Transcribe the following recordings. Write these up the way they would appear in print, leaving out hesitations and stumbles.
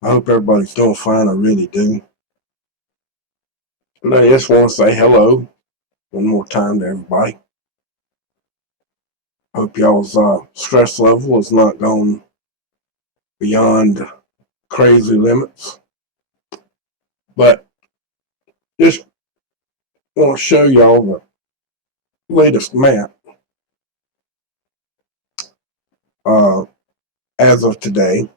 I hope everybody's doing fine. I really do. And I just want to say hello one more time to everybody. Hope y'all's stress level is not gone beyond crazy limits. But just want to show y'all the latest map uh, as of today.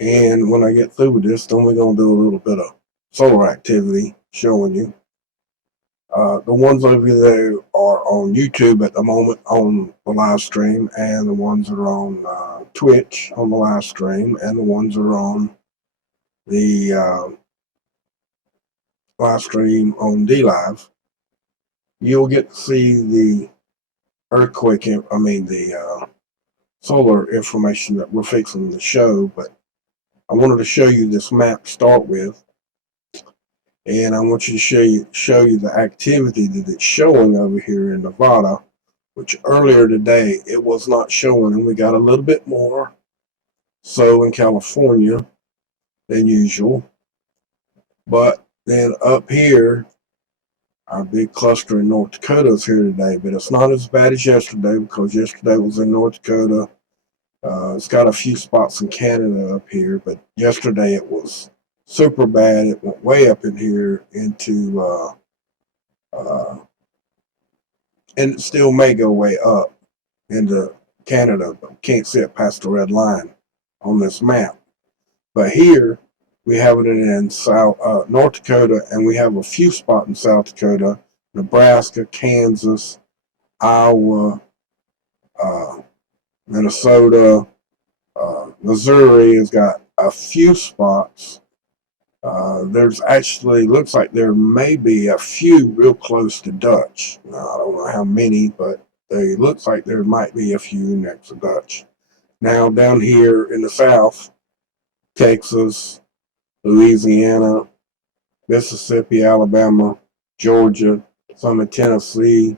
And when I get through with this, then we're going to do a little bit of solar activity showing you. The ones over there are on YouTube at the moment on the live stream, and the ones that are on Twitch on the live stream, and the ones that are on the live stream on DLive. You'll get to see the earthquake, the solar information that we're fixing to show, but I wanted to show you this map to start with, and I want you to show you the activity that it's showing over here in Nevada, which earlier today it was not showing, and we got a little bit more so in California than usual. But then up here, our big cluster in North Dakota is here today, but it's not as bad as yesterday because yesterday was in North Dakota. It's got a few spots in Canada up here, but yesterday it was super bad. It went way up in here into uh, and it still may go way up into Canada, but can't see it past the red line on this map. But here we have it in South North Dakota, and we have a few spots in South Dakota, Nebraska, Kansas, Iowa, uh, Minnesota, Missouri has got a few spots. There's actually looks like there may be a few real close to Dutch. Now, I don't know how many, but it looks like there might be a few next to Dutch. Now down here in the south, Texas, Louisiana, Mississippi, Alabama, Georgia, some in Tennessee.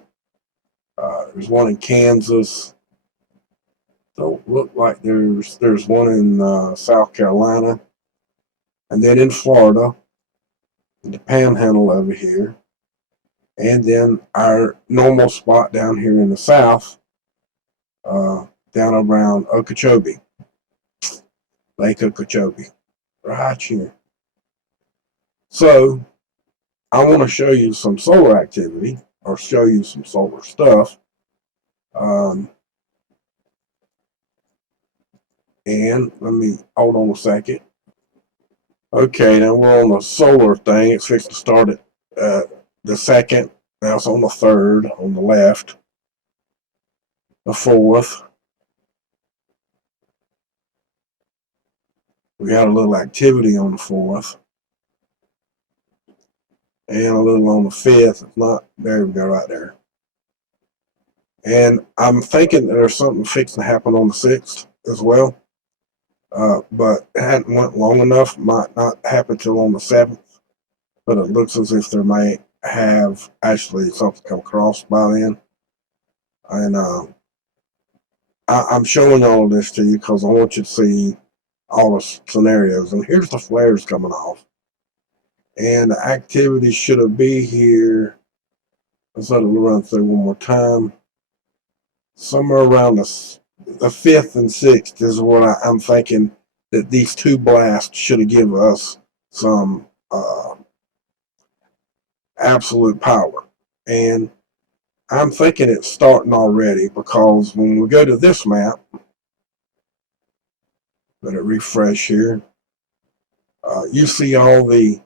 There's one in Kansas. Don't look like there's one in South Carolina, and then in Florida, the Panhandle over here, and then our normal spot down here in the south, down around Okeechobee, Lake Okeechobee, right here. So I want to show you some solar activity or show you some solar stuff. And let me hold on a second. Okay, now we're on the solar thing. It's fixed to start at the second. Now it's on the third on the left, the fourth. We got a little activity on the fourth, and a little on the fifth. If not, there we go, right there. And I'm thinking there's something fixing to happen on the sixth as well. But it hadn't went long enough. Might not happen till on the seventh. But it looks as if there may have actually something come across by then. And I'm showing all of this to you because I want you to see all the scenarios. And here's the flares coming off. And the activity should be here. Let's let it run through one more time. Somewhere around the fifth and sixth is what I'm thinking that these two blasts should give us some absolute power. And I'm thinking it's starting already because when we go to this map, let it refresh here, you see all the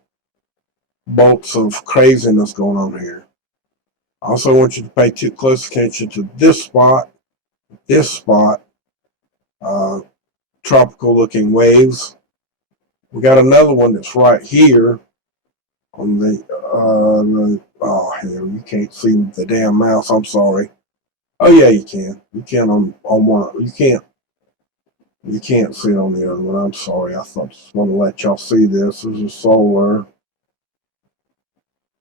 bolts of craziness going on here. I also want you to pay too close attention to this spot, uh, tropical looking waves. We got another one that's right here on oh hell, you can't see the damn mouse. I'm sorry. Oh yeah, you can. You can on one. You can't see it on the other one. I'm sorry. I thought just want to let y'all see this. This is solar.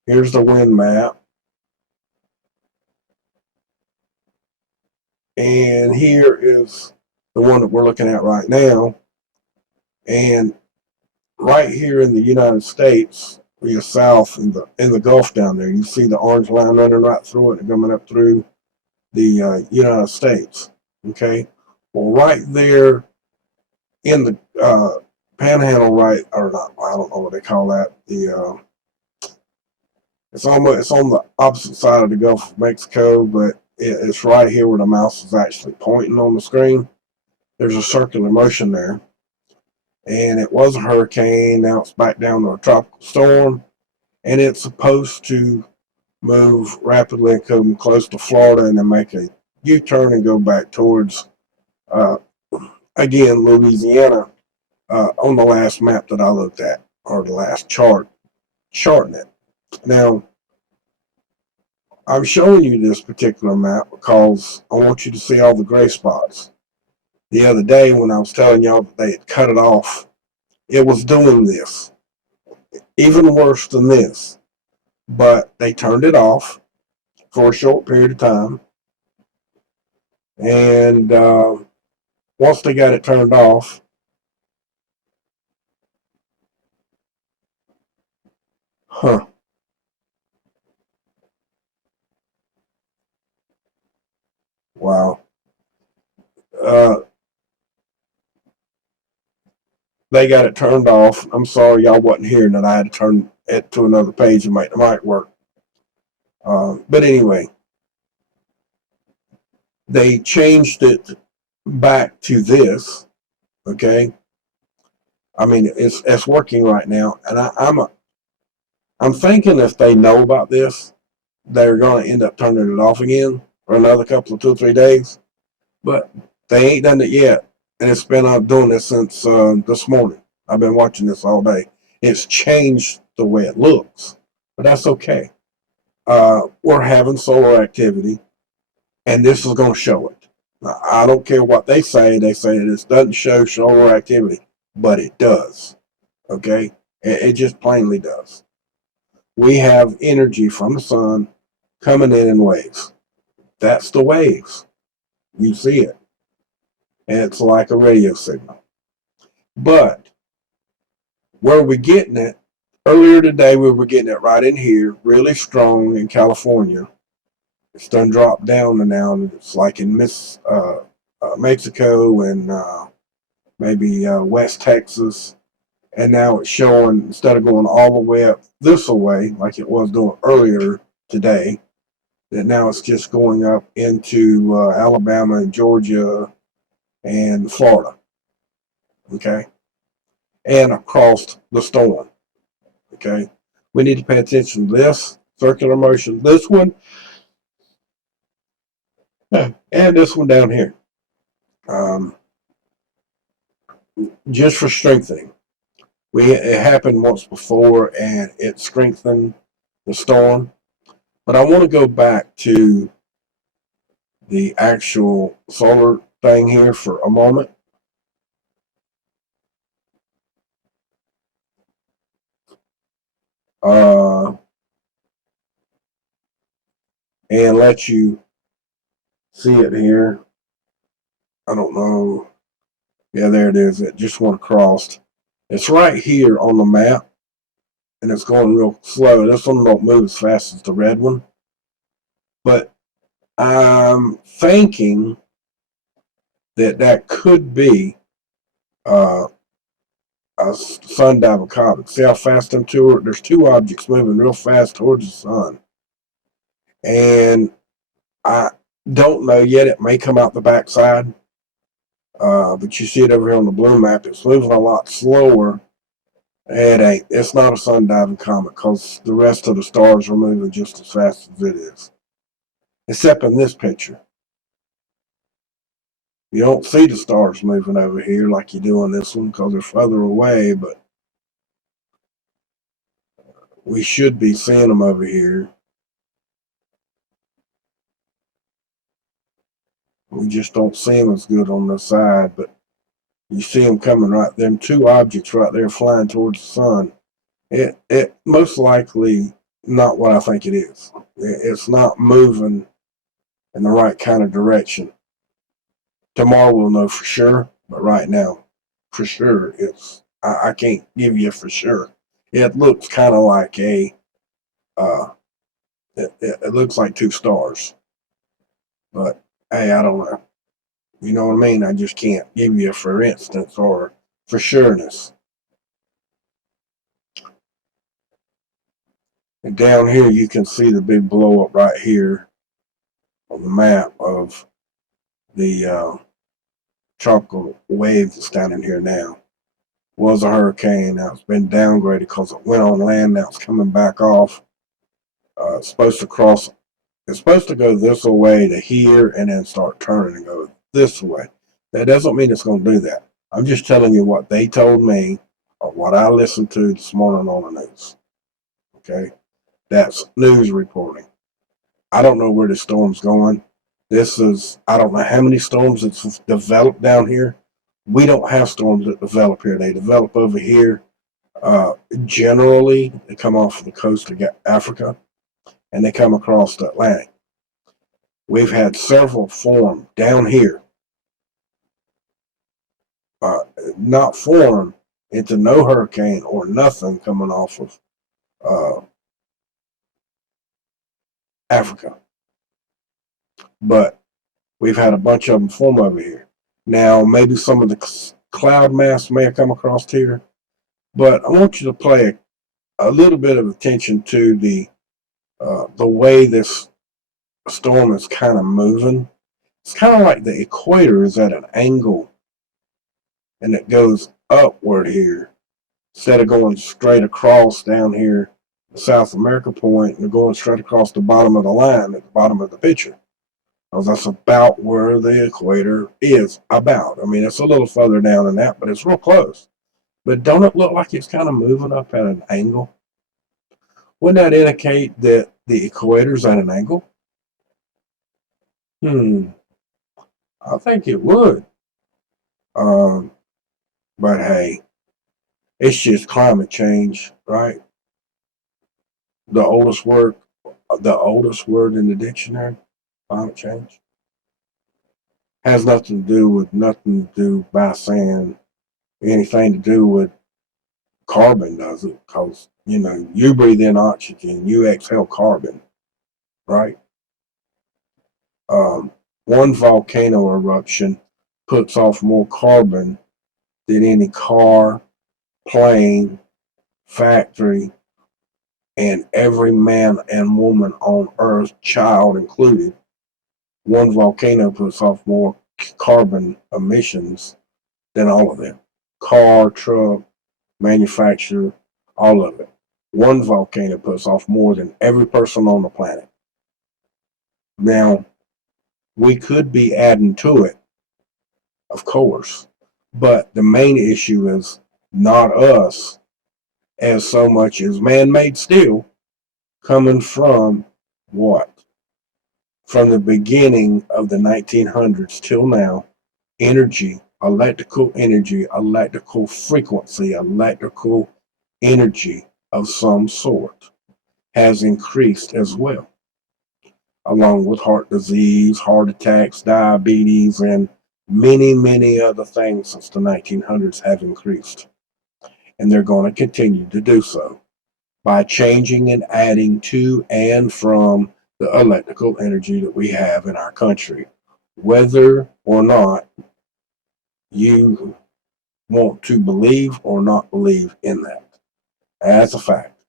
Here's the wind map. And here is the one that we're looking at right now. And right here in the United States, where you're south in the Gulf down there, you see the orange line running right through it and coming up through the United States. Okay, well, right there in the panhandle, right or not, I don't know what they call that. It's on the opposite side of the Gulf of Mexico, but it's right here where the mouse is actually pointing on the screen. There's a circular motion there, and it was a hurricane. Now it's back down to a tropical storm, and it's supposed to move rapidly and come close to Florida and then make a U-turn and go back towards, uh, again, Louisiana, on the last map that I looked at, or the last charting it. Now, I'm showing you this particular map because I want you to see all the gray spots. The other day when I was telling y'all that they had cut it off, it was doing this. Even worse than this. But they turned it off for a short period of time. And once they got it turned off, wow. Uh, they got it turned off. I'm sorry y'all wasn't hearing that. I had to turn it to another page and make the mic work. But anyway, they changed it back to this. Okay, I mean it's working right now, and I'm thinking if they know about this, they're going to end up turning it off again for another couple of 2 or 3 days. But they ain't done it yet, and it's been doing this since this morning. I've been watching this all day. It's changed the way it looks, but that's okay. We're having solar activity, and this is going to show it. Now, I don't care what they say. They say this doesn't show solar activity, but it does. Okay, it just plainly does. We have energy from the sun coming in waves. That's the waves. You see it. And it's like a radio signal. But where we getting it, earlier today we were getting it right in here, really strong in California. It's done dropped down and now it's like in Mexico and maybe West Texas. And now it's showing, instead of going all the way up this way, like it was doing earlier today, that now it's just going up into Alabama and Georgia and Florida. Okay. And across the storm. Okay. We need to pay attention to this circular motion, this one, and this one down here. Just for strengthening. It happened once before and it strengthened the storm. But I want to go back to the actual solar thing here for a moment. And let you see it here. I don't know. Yeah, there it is. It just went across. It's right here on the map, and it's going real slow. This one don't move as fast as the red one. But I'm thinking that could be a sundial comet. See how fast them two are? There's two objects moving real fast towards the sun. And I don't know yet. It may come out the backside. But you see it over here on the blue map. It's moving a lot slower. It ain't. It's not a sun-diving comet because the rest of the stars are moving just as fast as it is. Except in this picture. You don't see the stars moving over here like you do on this one because they're further away, but we should be seeing them over here. We just don't see them as good on this side, but you see them coming right, them two objects right there flying towards the sun. It most likely not what I think it is. It's not moving in the right kind of direction. Tomorrow we'll know for sure, but right now for sure. I can't give you for sure. It looks kind of like uh, it looks like two stars, but hey, I don't know. You know what I mean? I just can't give you for instance or for sureness. And down here, you can see the big blow up right here on the map of the tropical wave that's down in here now. Was a hurricane. Now it's been downgraded because it went on land. Now it's coming back off. It's supposed to cross. It's supposed to go this way to here and then start turning and go this way. That doesn't mean it's going to do that. I'm just telling you what they told me or what I listened to this morning on the news. Okay, that's news reporting. I don't know where the storm's going. I don't know how many storms it's developed down here. We don't have storms that develop here. They develop over here. Generally, they come off the coast of Africa and they come across the Atlantic. We've had several form down here, not form into no hurricane or nothing coming off of Africa. But we've had a bunch of them form over here. Now, maybe some of the cloud mass may have come across here, but I want you to pay a little bit of attention to the way this storm is kind of moving. It's kind of like the equator is at an angle and it goes upward here instead of going straight across down here, the South America point, and going straight across the bottom of the line at the bottom of the picture. Because that's about where the equator is about. I mean, it's a little further down than that, but it's real close. But don't it look like it's kind of moving up at an angle? Wouldn't that indicate that the equator's at an angle? I think it would. But hey, it's just climate change, right? The oldest word in the dictionary, climate change, has nothing to do by saying anything to do with carbon, does it? Because you breathe in oxygen, you exhale carbon, right? One volcano eruption puts off more carbon than any car, plane, factory, and every man and woman on Earth, child included. One volcano puts off more carbon emissions than all of them. Car, truck, manufacturer, all of it. One volcano puts off more than every person on the planet. Now, we could be adding to it, of course, but the main issue is not us as so much as man-made steel coming from what? From the beginning of the 1900s till now, energy, electrical frequency, electrical energy of some sort has increased as well, along with heart disease, heart attacks, diabetes, and many, many other things since the 1900s have increased. And they're going to continue to do so by changing and adding to and from the electrical energy that we have in our country, whether or not you want to believe or not believe in that. That's a fact.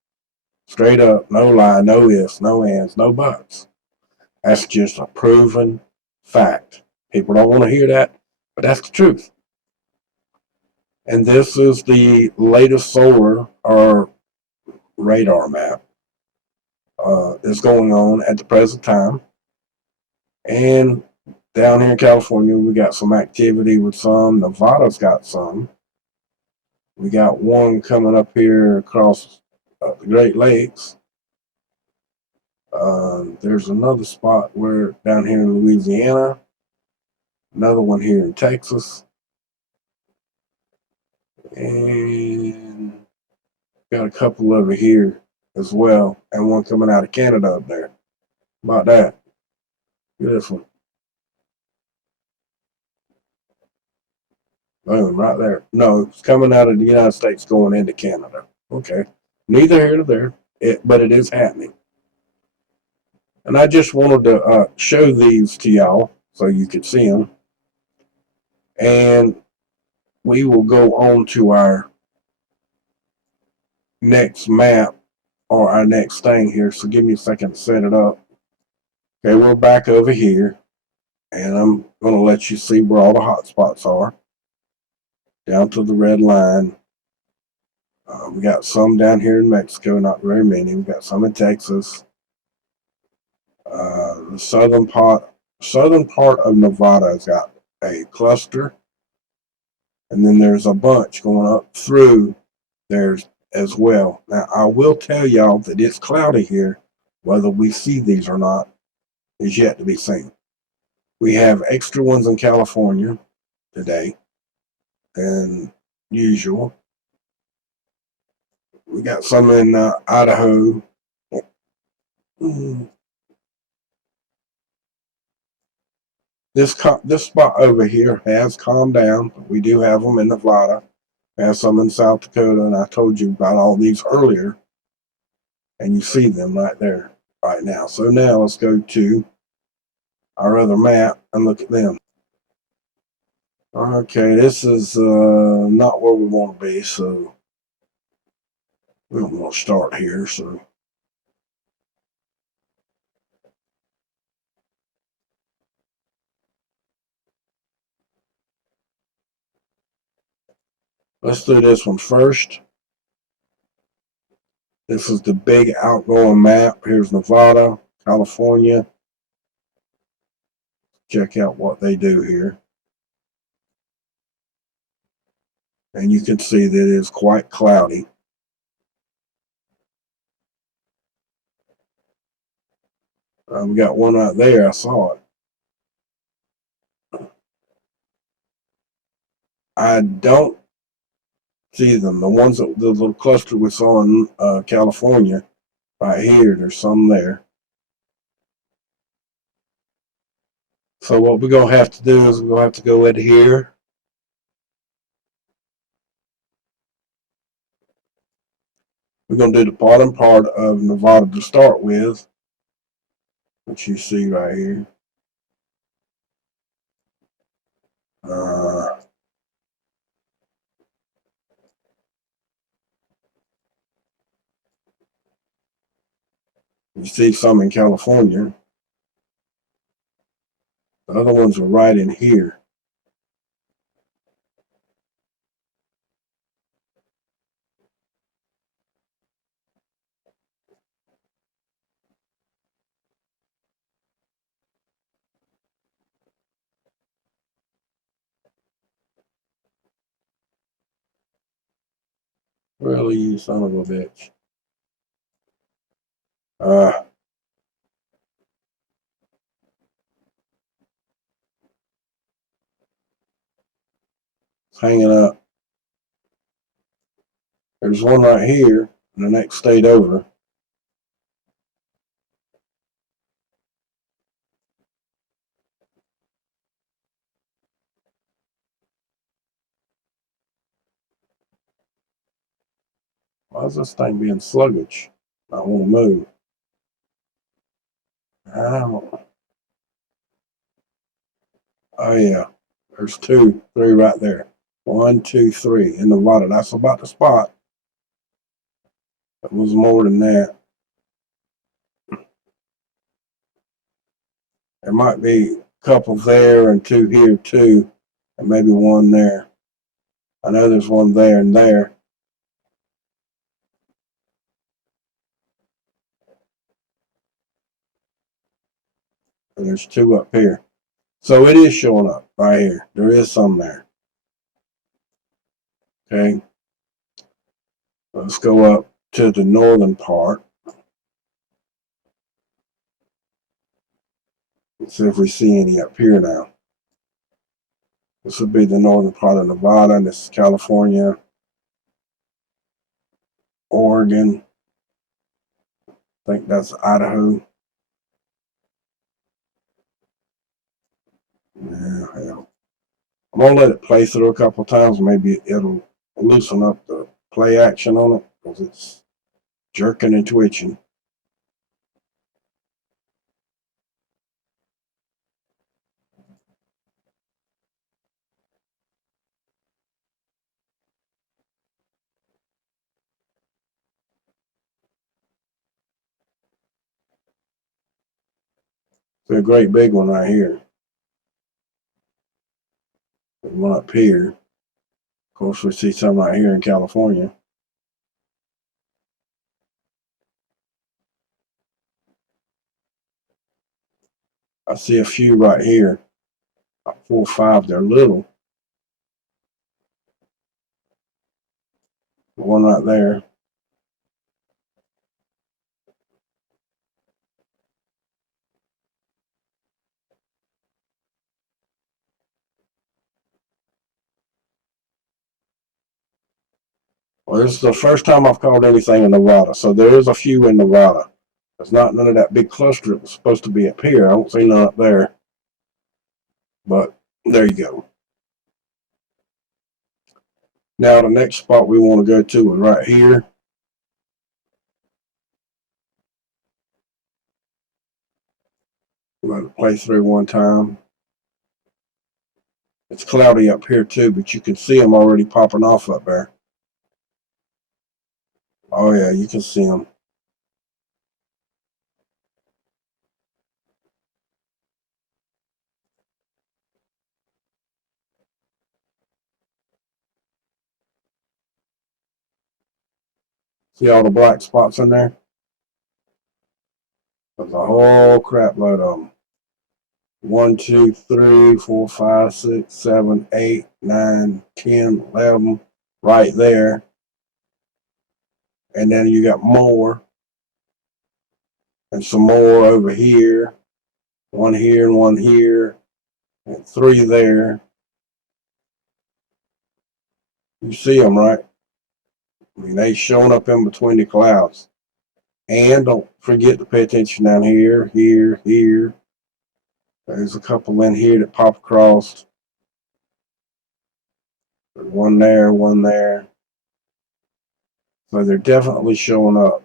Straight up, no lie, no ifs, no ands, no buts. That's just a proven fact. People don't want to hear that, but that's the truth. And this is the latest solar or radar map that's going on at the present time. And down here in California, we got some activity with some. Nevada's got some. We got one coming up here across the Great Lakes. There's another spot where down here in Louisiana. Another one here in Texas. And got a couple over here as well. And one coming out of Canada up there. About that. Look at this one. Boom, right there. No, it's coming out of the United States going into Canada. Okay. Neither here nor there, but it is happening. And I just wanted to show these to y'all so you could see them. And we will go on to our next map or our next thing here. So give me a second to set it up. Okay, we're back over here. And I'm going to let you see where all the hot spots are. Down to the red line. We got some down here in Mexico, not very many. We got some in Texas. The southern part of Nevada has got a cluster, and then there's a bunch going up through there as well. Now, I will tell y'all that it's cloudy here. Whether we see these or not is yet to be seen. We have extra ones in California today than usual. We got some in Idaho. This spot over here has calmed down, but we do have them in Nevada. We have some in South Dakota, and I told you about all these earlier, and you see them right there right now. So now let's go to our other map and look at them. Okay, this is not where we want to be, so we don't want to start here. So let's do this one first. This is the big outgoing map. Here's Nevada, California. Check out what they do here. And you can see that it is quite cloudy. We got one right there. I saw it. I don't see them. The ones that the little cluster we saw in California, right here. There's some there. So what we're gonna have to do is we're gonna have to go in here. We're gonna do the bottom part of Nevada to start with, which you see right here. You see some in California. The other ones are right in here. Really, you son of a bitch. It's hanging up. There's one right here in the next state over. Why is this thing being sluggish? I want to move. Ow. Oh yeah, there's 2, 3 right there. 1, 2, 3 in the water. That's about the spot. It was more than that. There might be a couple there and 2 here too, and maybe 1 there. I know there's 1 there and there. And there's 2 up here. So it is showing up right here. There is some there. Okay. Let's go up to the northern part. Let's see if we see any up here now. This would be the northern part of Nevada, and this is California, Oregon. I think that's Idaho. Yeah, hell. I'm gonna let it play through a couple times. Maybe it'll loosen up the play action on it because it's jerking and twitching. It's a great big one right here. There's one up here. Of course, we see some right here in California. I see a few right here, about 4 or 5. They're little. One right there. Well, this is the first time I've caught anything in Nevada, so there is a few in Nevada. There's not none of that big cluster that was supposed to be up here. I don't see none up there. But there you go. Now the next spot we want to go to is right here. We're going to play through one time. It's cloudy up here too, but you can see them already popping off up there. Oh yeah, you can see them. See all the black spots in there? There's a whole crap load of them. 1, 2, 3, 4, 5, 6, 7, 8, 9, 10, 11 right there. And then you got more. And some more over here. One here and one here. And 3 there. You see them, right? I mean, they showing up in between the clouds. And don't forget to pay attention down here, here, here. There's a couple in here that pop across. There's one there, one there. So they're definitely showing up.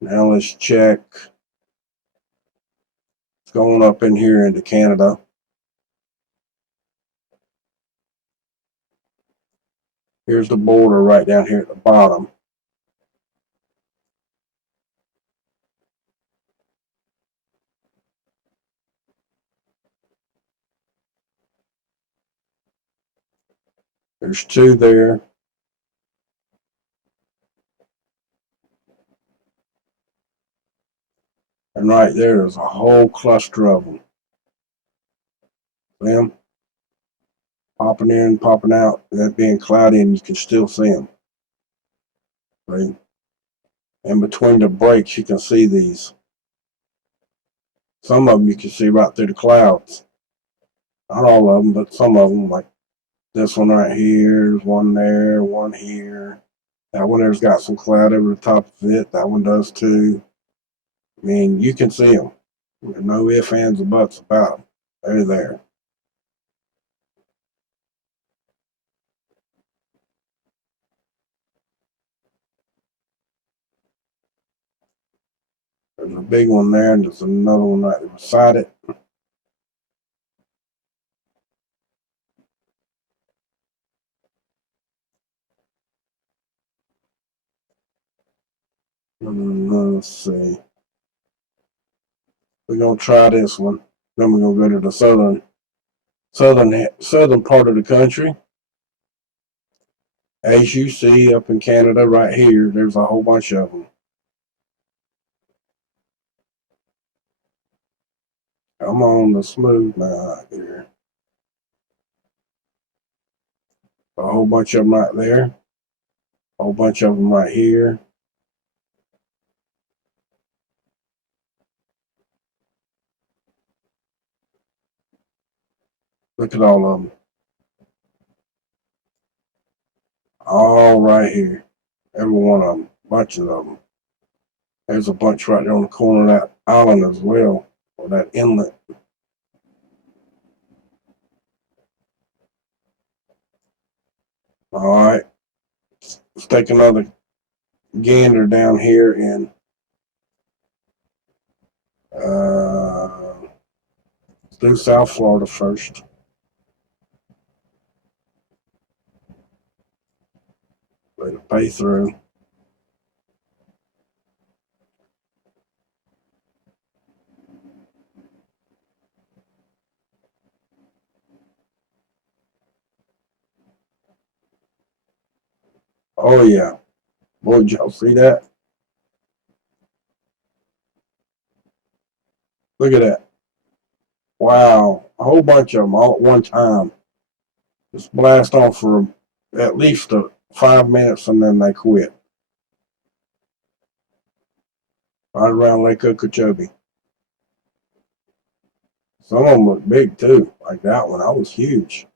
Now let's check. It's going up in here into Canada. Here's the border right down here at the bottom. There's 2 there. And right there's a whole cluster of them. See them? Popping in, popping out. That being cloudy, and you can still see them. See? In between the breaks, you can see these. Some of them you can see right through the clouds. Not all of them, but some of them, like this one right here. There's one there, one here. That one there's got some cloud over the top of it. That one does too. I mean, you can see them. There's no ifs, ands, or buts about them. They're there. There's a big one there, and there's another one right beside it. Let's see. We're gonna try this one. Then we're gonna go to the southern part of the country. As you see up in Canada right here, there's a whole bunch of them. I'm on the smooth now here. A whole bunch of them right there. A whole bunch of them right here. Look at all of them. All right here. Every one of them. Bunches of them. There's a bunch right there on the corner of that island as well, or that inlet. All right, let's take another gander down here in through South Florida first. Let it pay through. Oh yeah, boy, did y'all see that? Look at that! Wow, a whole bunch of them all at one time. Just blast off for at least 5 minutes and then they quit. Right around Lake Okeechobee. Some of them look big too, like that one. That was huge.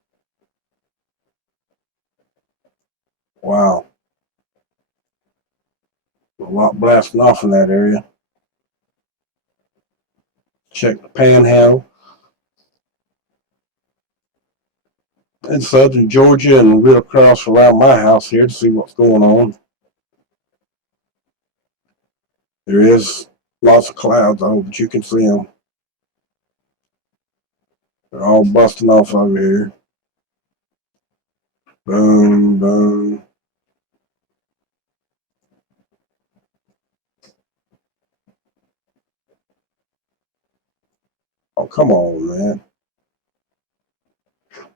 Wow, a lot blasting off in that area. Check the Panhandle in southern Georgia and real across around my house here to see what's going on. There is lots of clouds though, but you can see them. They're all busting off over here. Boom, boom. Oh, come on, man.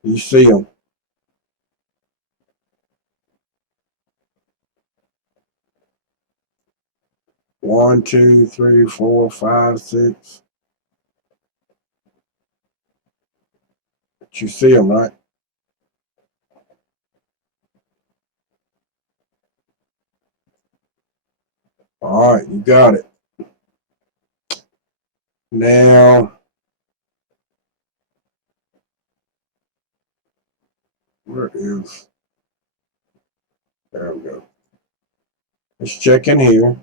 You see them. One, two, three, four, five, six. But you see them, right? All right, you got it. Now, where is? There we go. Let's check in here.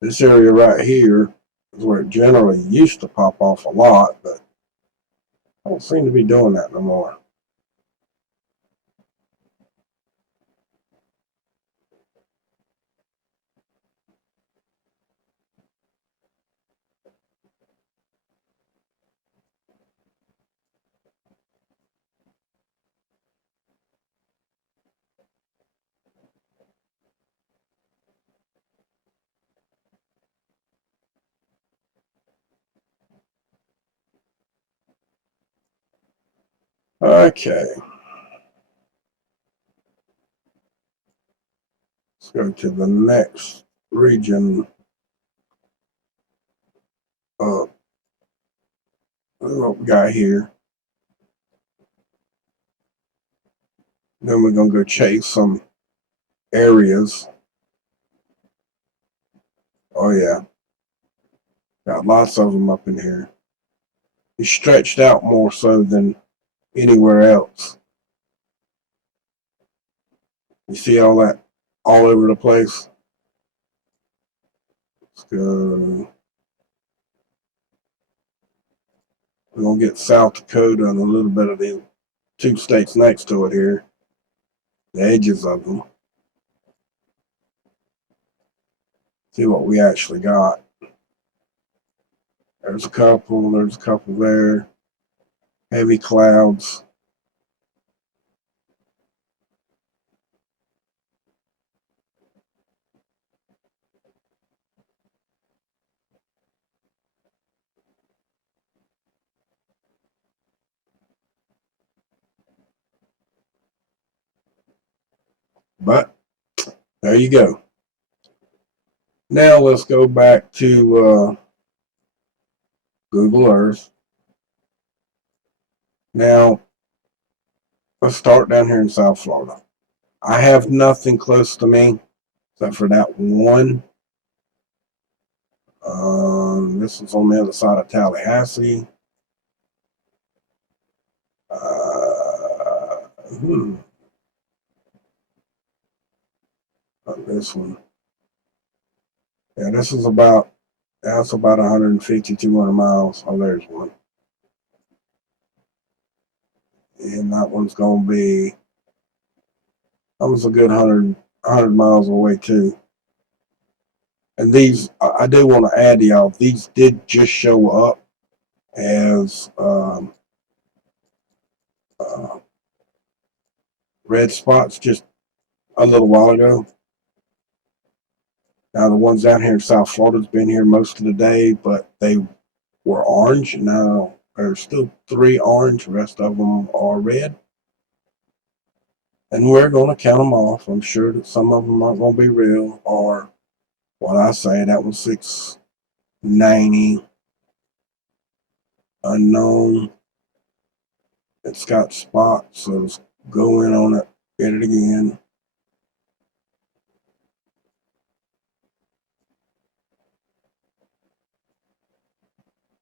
This area right here is where it generally used to pop off a lot, but I don't seem to be doing that no more. Okay. Let's go to the next region. What we got here. Then we're going to go chase some areas. Oh, yeah. Got lots of them up in here. It's stretched out more so than anywhere else. You see all that all over the place? Let's go. We're going to get South Dakota and a little bit of the two states next to it here. The edges of them. See what we actually got. There's a couple there. Heavy clouds. But there you go. Now let's go back to Google Earth. Now let's start down here in South Florida. I have nothing close to me except for that one. This is on the other side of Tallahassee. This one. Yeah, this is about, that's about 150, 200 miles. Oh, there's one. and that one's going to be almost a good 100 miles away too. And these, I do want to add to y'all, these did just show up as red spots just a little while ago. Now the ones down here in South Florida's been here most of the day, but they were orange. Now there's still 3 orange. The rest of them are red. And we're going to count them off. I'm sure that some of them aren't going to be real, or what I say, that was 690 unknown. It's got spots, so let's go in on it, get it again.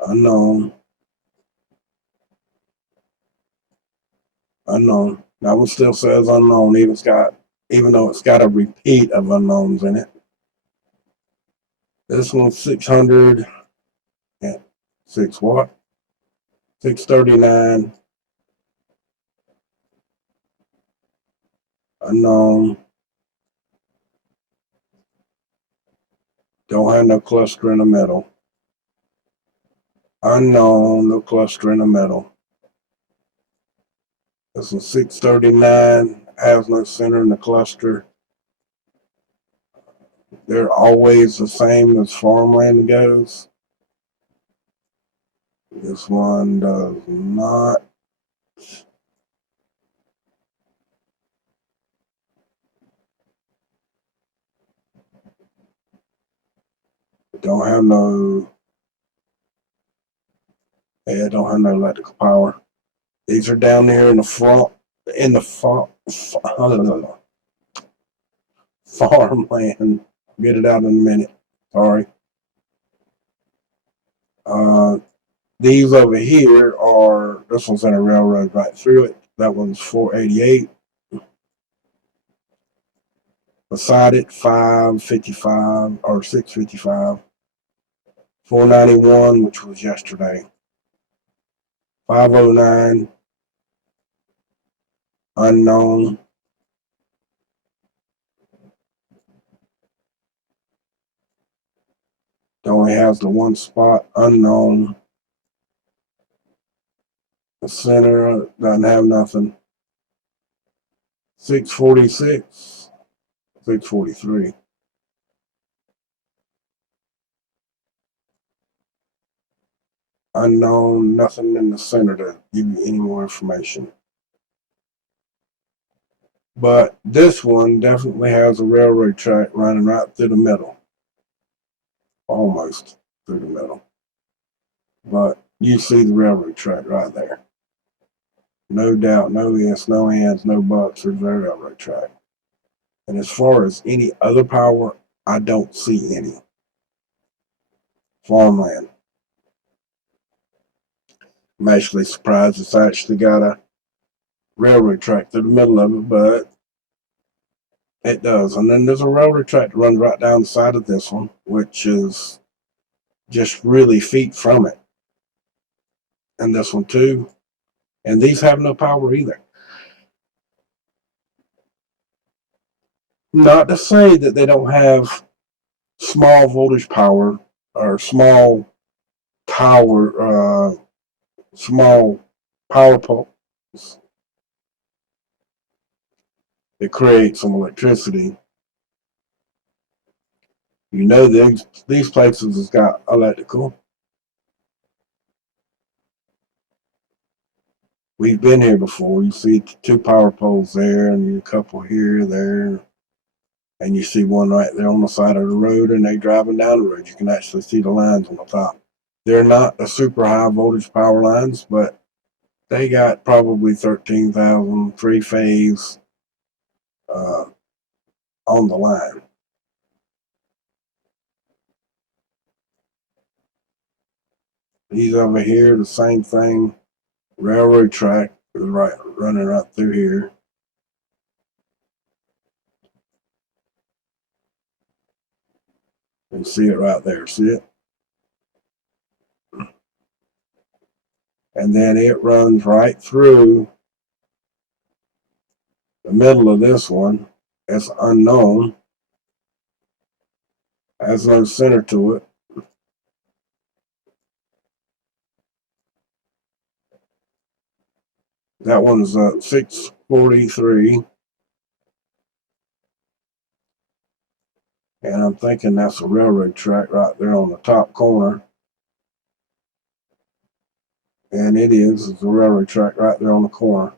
Unknown. Unknown. That one still says unknown, even though it's got a repeat of unknowns in it. This one's 600. Yeah, 6 what? 639. Unknown. Don't have no cluster in the middle. Unknown, no cluster in the middle. This one's 639. Has no center in the cluster. They're always the same as farmland goes. This one does not. Don't have no. Yeah, don't have no electrical power. These are down there in the front, in the farmland. Get it out in a minute. Sorry. These over here are, this one's in a railroad right through it. That one's 488. Beside it, 555 or 655. 491, which was yesterday. 509. Unknown. It only has the one spot, unknown. The center doesn't have nothing. 646. 643. Unknown, nothing in the center to give you any more information. But this one definitely has a railroad track running right through the middle. Almost through the middle. But you see the railroad track right there. No doubt, no ifs, no ands, no buts, there's a railroad track. And as far as any other power, I don't see any. Farmland. I'm actually surprised it's actually got a railroad track through the middle of it, but it does. And then there's a railroad track that runs right down the side of this one, which is just really feet from it. And this one too. And these have no power either. Not to say that they don't have small voltage power or small power poles that create some electricity. You know, these places has got electrical. We've been here before. You see 2 power poles there, and a couple here, there, and you see one right there on the side of the road, and they driving down the road. You can actually see the lines on the top. They're not a super high voltage power lines, but they got probably 13,000 3-phase on the line. These over here, the same thing. Railroad track is running right through here. You see it right there. See it? And then it runs right through The middle of this one is unknown, has no center to it. That one's 643. And I'm thinking that's a railroad track right there on the top corner. And it is. It's a railroad track right there on the corner.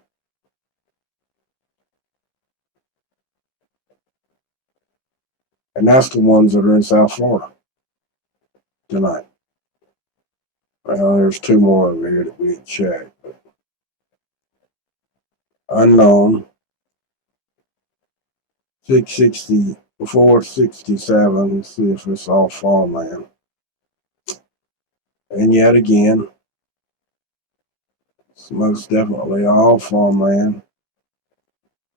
And that's the ones that are in South Florida tonight. Well, there's two more over here that we checked. But unknown. 660, 467. Let's see if it's all farmland. And yet again, it's most definitely all farmland.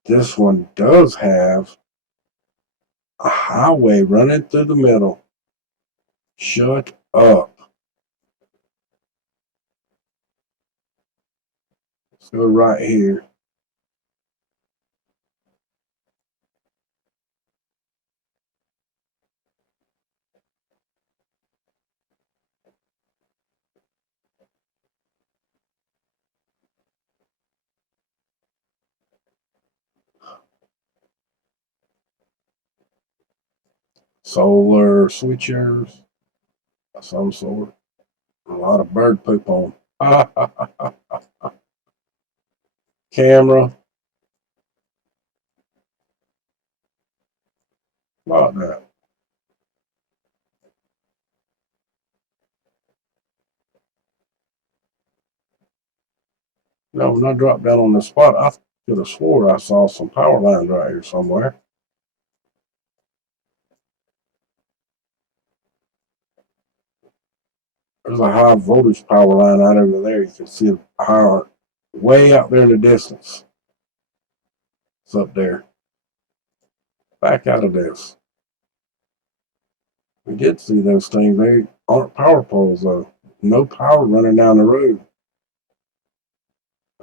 This one does have a highway running through the middle. Shut up. Let's go right here. Solar switchers of some sort. A lot of bird poop on. Camera. Like that. No, when I dropped down on the spot, I could have swore I saw some power lines right here somewhere. There's a high voltage power line out over there. You can see the power way out there in the distance. It's up there. Back out of this. We did see those things. They aren't power poles though. No power running down the road.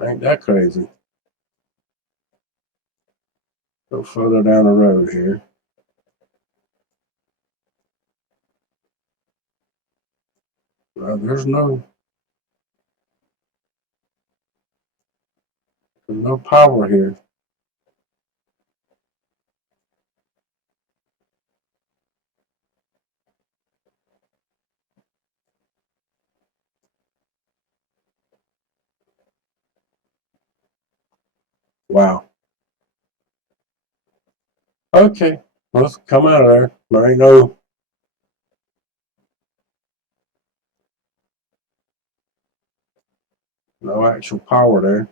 Ain't that crazy? Go further down the road here. There's no power here. Wow. Okay, let's come out of there. There ain't no actual power there.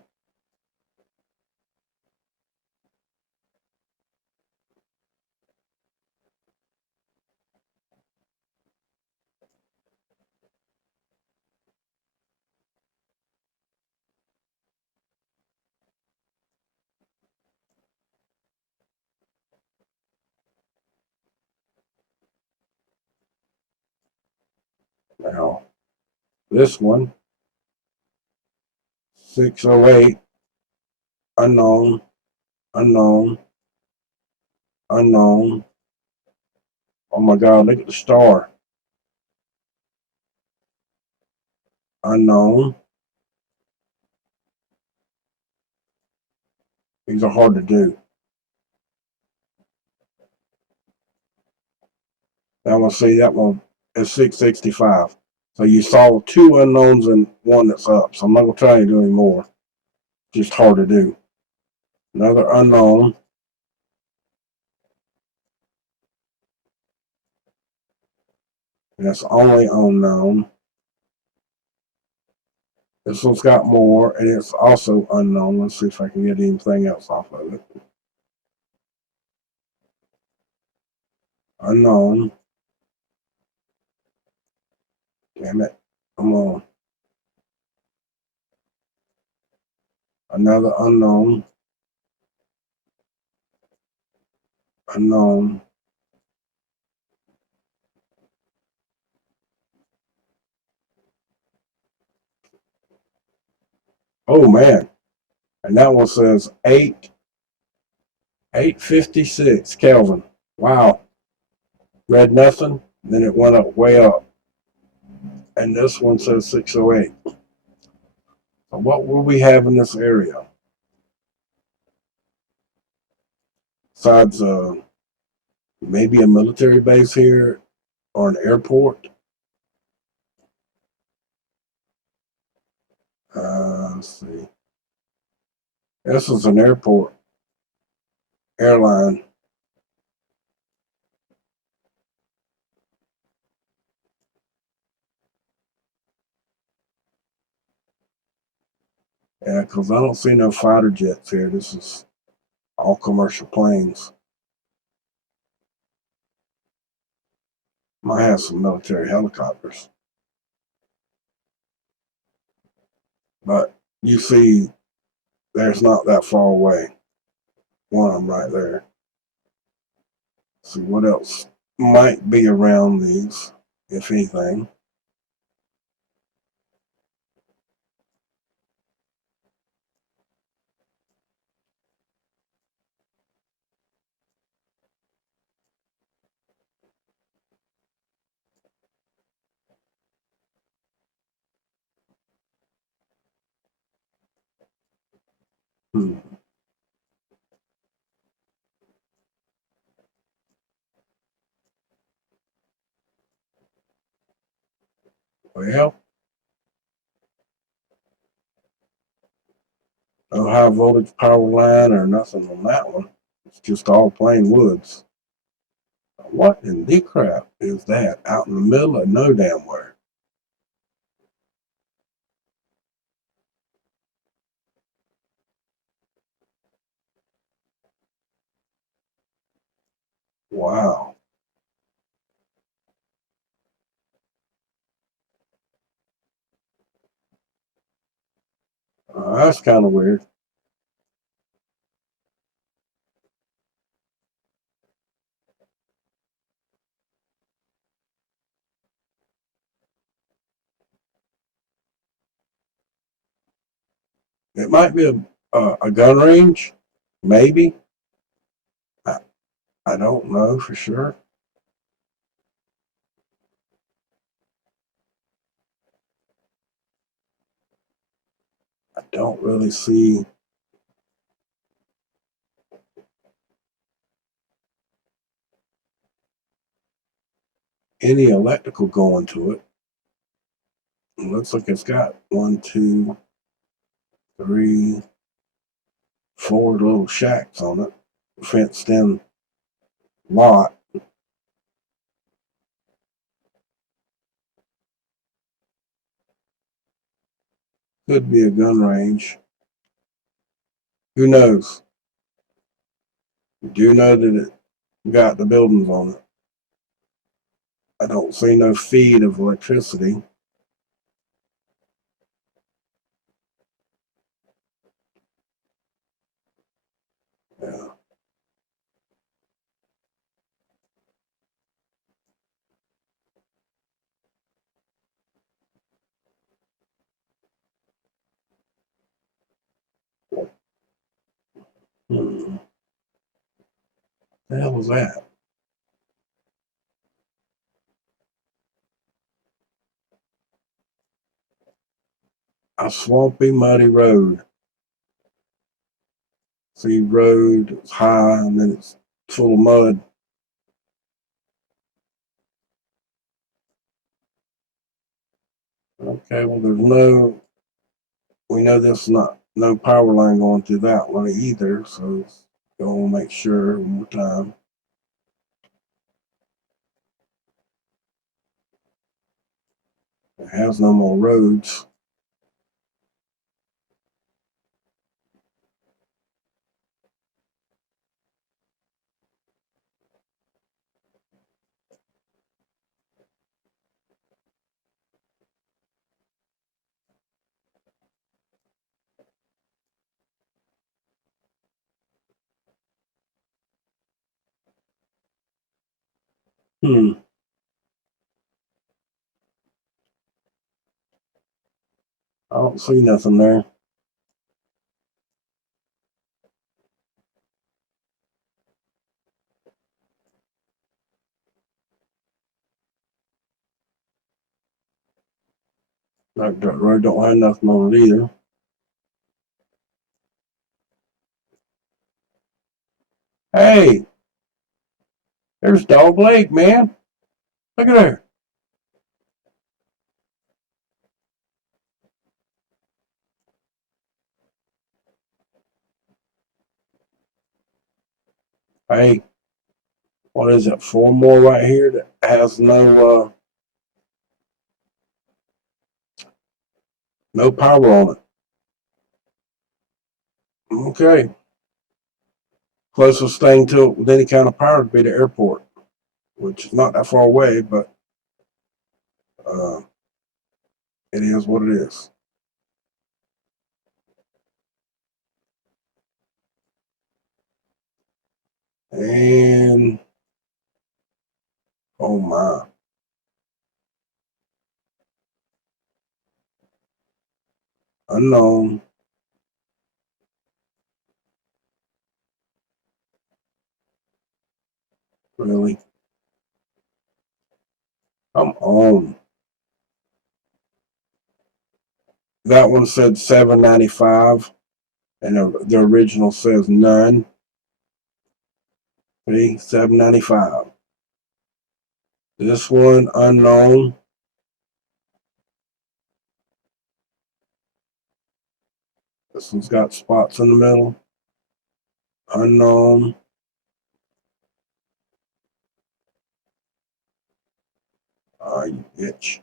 Now, this one, 608, unknown, unknown, unknown. Oh my God, look at the star. Unknown. These are hard to do. Now we'll see that one is 665. So you saw two unknowns and one that's up. So I'm not going to try to do any more. Just hard to do. Another unknown. That's only unknown. This one's got more, and it's also unknown. Let's see if I can get anything else off of it. Unknown. Damn it. Come on. Another unknown. Unknown. Oh man. And that one says 8 856 Kelvin. Wow. Read nothing. Then it went up way up. And this one says 608. So what will we have in this area? Besides maybe a military base here or an airport. Let's see. This is an airport airline. Yeah, because I don't see no fighter jets here. This is all commercial planes. Might have some military helicopters. But you see, there's not that far away. One of them right there. See what else might be around these, if anything. Hmm. Well, no high voltage power line or nothing on that one. It's just all plain woods. What in the crap is that out in the middle of no damn where? Wow. That's kind of weird. It might be a gun range, maybe. I, I don't know for sure. I don't really see any electrical going to it. It looks like it's got one, two, three, four little shacks on it, fenced in lot. Could be a gun range. Who knows? Do know that it got the buildings on it. I don't see no feed of electricity. Yeah. Hmm. The hell was that? A swampy, muddy road. See, road, it's high, and then it's full of mud. Okay, well, we know there's not no power line going through that one either, so go and make sure one more time. It has no more roads. Hmm. I don't see nothing there. That dirt road don't have nothing on it either. Hey, there's Dog Lake, man. Look at there. Hey, what is it? Four more right here that has no power on it. Okay. Closest thing to it with any kind of power would be the airport, which is not that far away, but uh, it is what it is. And oh my, unknown. Really? Come on. That one said 795, and the original says none. See, 795. This one unknown. This one's got spots in the middle. Unknown. You bitch.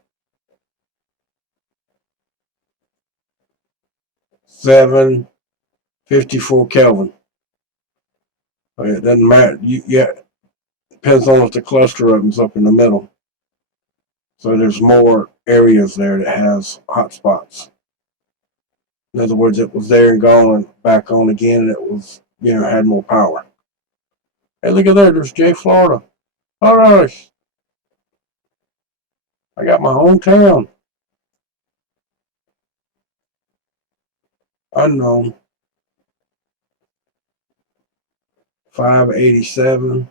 754 Kelvin. Okay, it doesn't matter. Yeah, depends on if the cluster opens up in the middle. So there's more areas there that has hot spots. In other words, it was there and gone and back on again, and it was, had more power. Hey, look at there. There's Jay, Florida. All right. I got my hometown. Unknown. 587.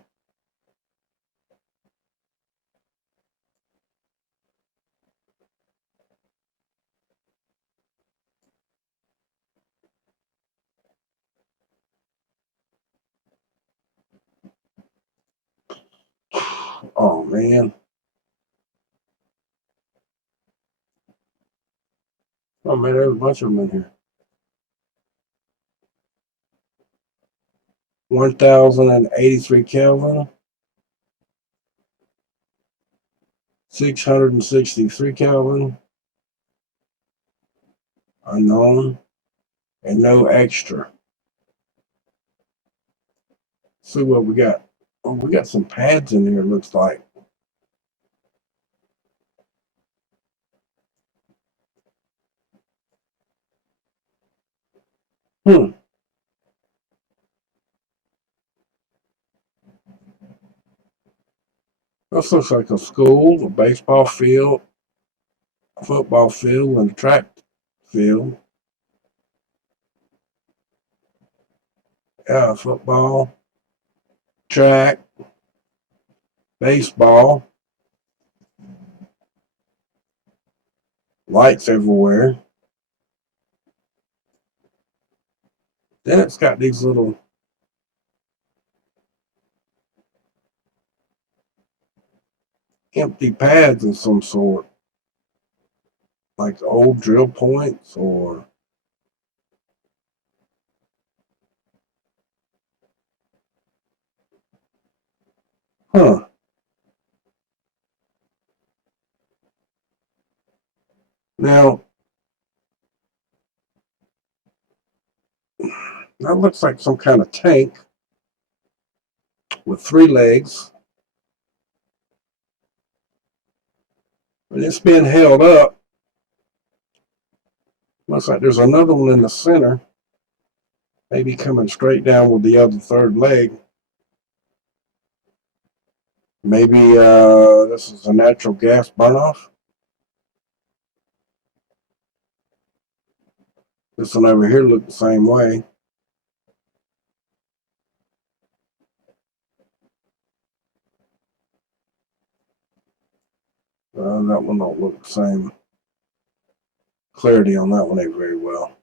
Oh, man. Oh, man, there's a bunch of them in here. 1083 Kelvin. 663 Kelvin. Unknown. And no extra. See what we got. Oh, we got some pads in here, looks like. Hmm. This looks like a school, a baseball field, a football field, and a track field. Yeah, football, track, baseball, lights everywhere. Then it's got these little empty pads of some sort, like old drill points or huh. Now that looks like some kind of tank with three legs, and it's being held up. Looks like there's another one in the center, maybe coming straight down with the other third leg. Maybe this is a natural gas burnoff. This one over here looked the same way. That one don't look the same. clarity on that one ain't very well.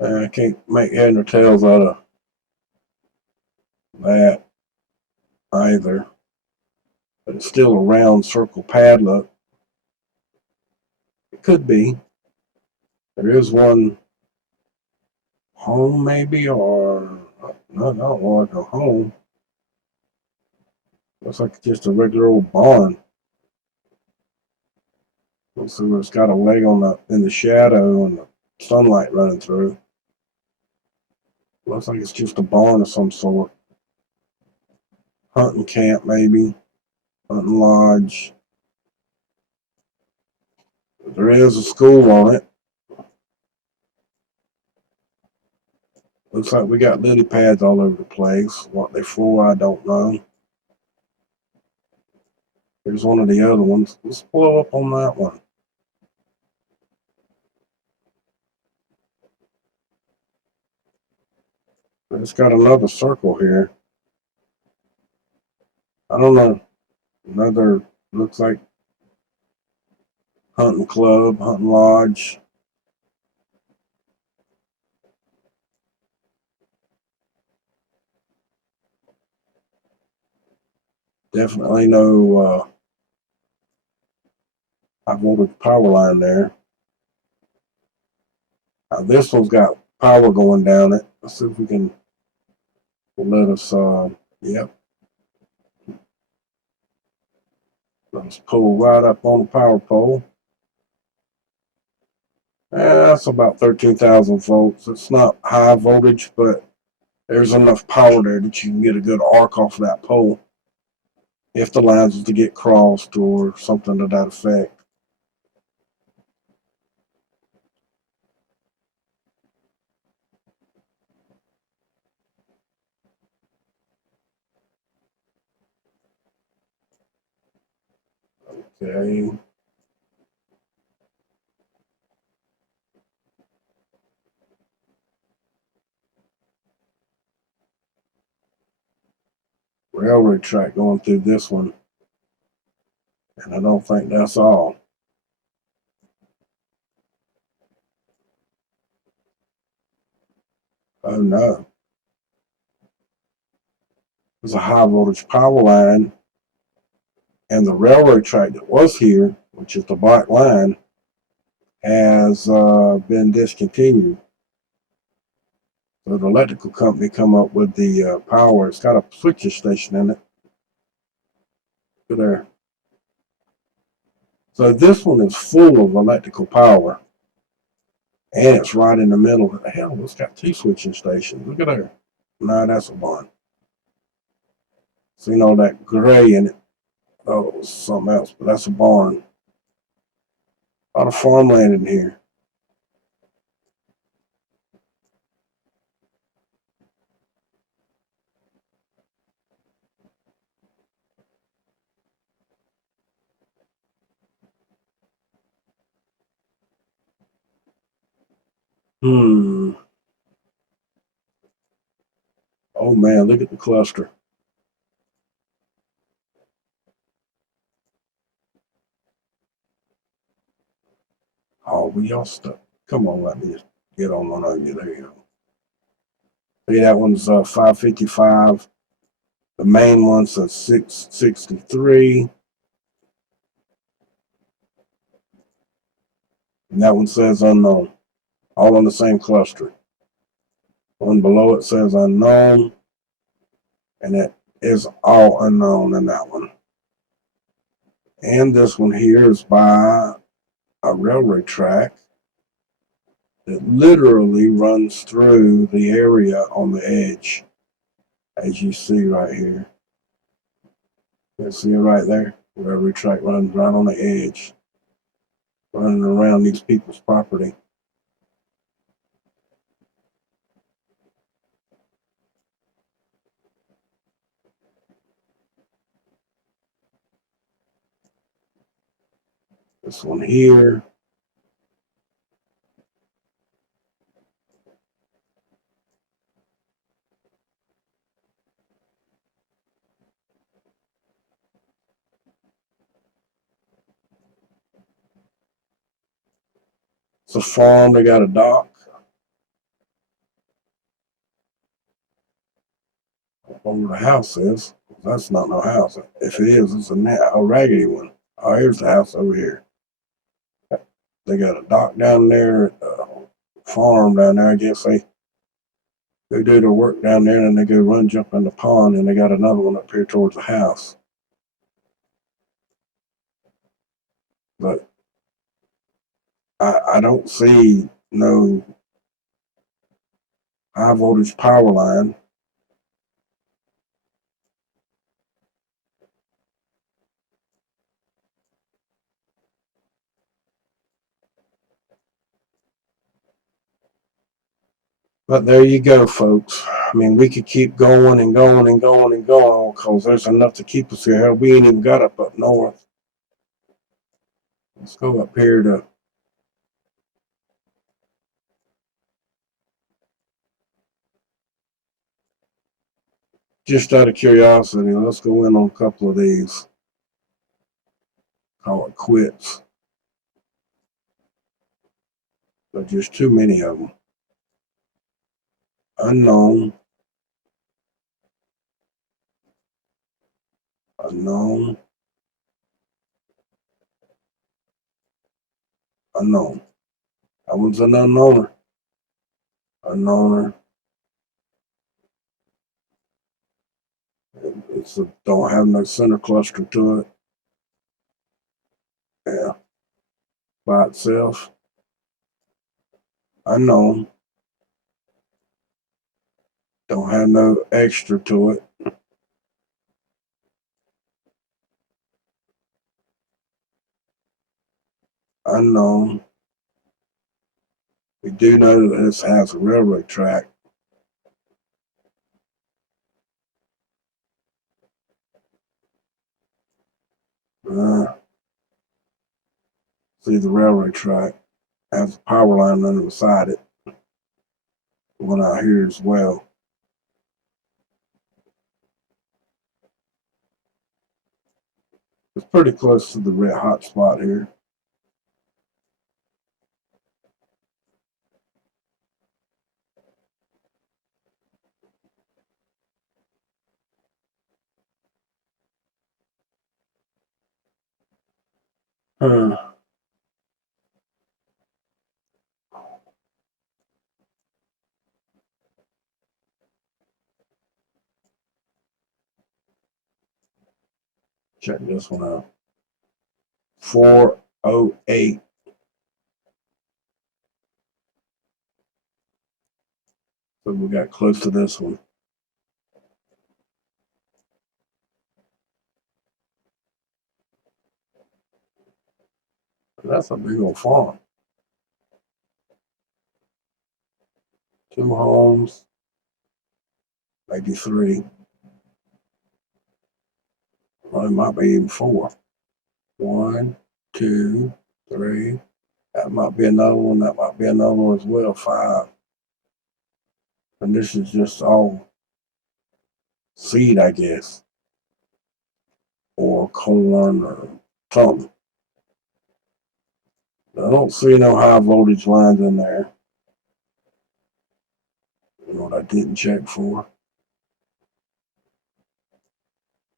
I can't make head or tails out of that either. But it's still a round circle padlock. It could be. There is one home maybe, or not like a home. Looks like just a regular old barn. Looks like it's got a leg on in the shadow and the sunlight running through. Looks like it's just a barn of some sort. Hunting camp maybe. Hunting lodge. There is a school on it. Looks like we got lily pads all over the place. What they're for, I don't know. Here's one of the other ones. Let's blow up on that one. It's got another circle here. I don't know. Another, looks like hunting club, hunting lodge. Definitely no high voltage power line there. This one's got power going down it. Let's see if we can let us, yep. Let us pull right up on the power pole. That's about 13,000 volts. It's not high voltage, but there's enough power there that you can get a good arc off of that pole if the lines was to get crossed or something to that effect. Okay. Railroad track going through this one. And I don't think that's all. Oh no. There's a high voltage power line, and the railroad track that was here, which is the black line, has been discontinued. So the electrical company come up with the power. It's got a switching station in it. Look there. So this one is full of electrical power, and it's right in the middle. What the hell? It's got two switching stations. Look at there. No, that's a barn. So you know that gray in it. Oh, it was something else, but that's a barn. A lot of farmland in here. Hmm. Oh man, look at the cluster. Oh, we all stuck. Come on, let me get on one of you. There you go. See, that one's 555. The main one's a 663. And that one says unknown. All on the same cluster. One below it says unknown. And it is all unknown in that one. And this one here is by a railroad track that literally runs through the area on the edge, as you see right here. You see it right there? The railroad track runs right on the edge, running around these people's property. This one here. It's a farm. They got a dock over the house is. That's not no house. If it is, it's a raggedy one. Oh, here's the house over here. They got a dock down there, a farm down there. I guess they do their work down there, and then they go run jump in the pond, and they got another one up here towards the house. But I don't see no high voltage power line. But there you go, folks. I mean, we could keep going and going and going and going because there's enough to keep us here. We ain't even got up north. Let's go up here to just out of curiosity. Let's go in on a couple of these. Call it quits. There's just too many of them. Unknown. Unknown. Unknown. That one's an unknowner. Unknowner. It's don't have no center cluster to it. Yeah. By itself. Unknown. Don't have no extra to it. Unknown. We do know that this has a railroad track. See the railroad track has a power line under beside it. One out here as well. It's pretty close to the red hot spot here. Check this one out. 408. So we got close to this one. That's a big old farm. 2 homes, maybe 3. Well, it might be even 4. 1, 2, 3. That might be another one. That might be another one as well. 5. And this is just all seed, I guess, or corn or something. I don't see no high voltage lines in there. You know what I didn't check for?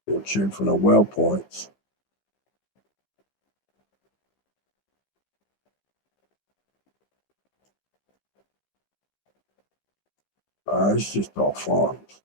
Didn't check for no well points. It's just all farms.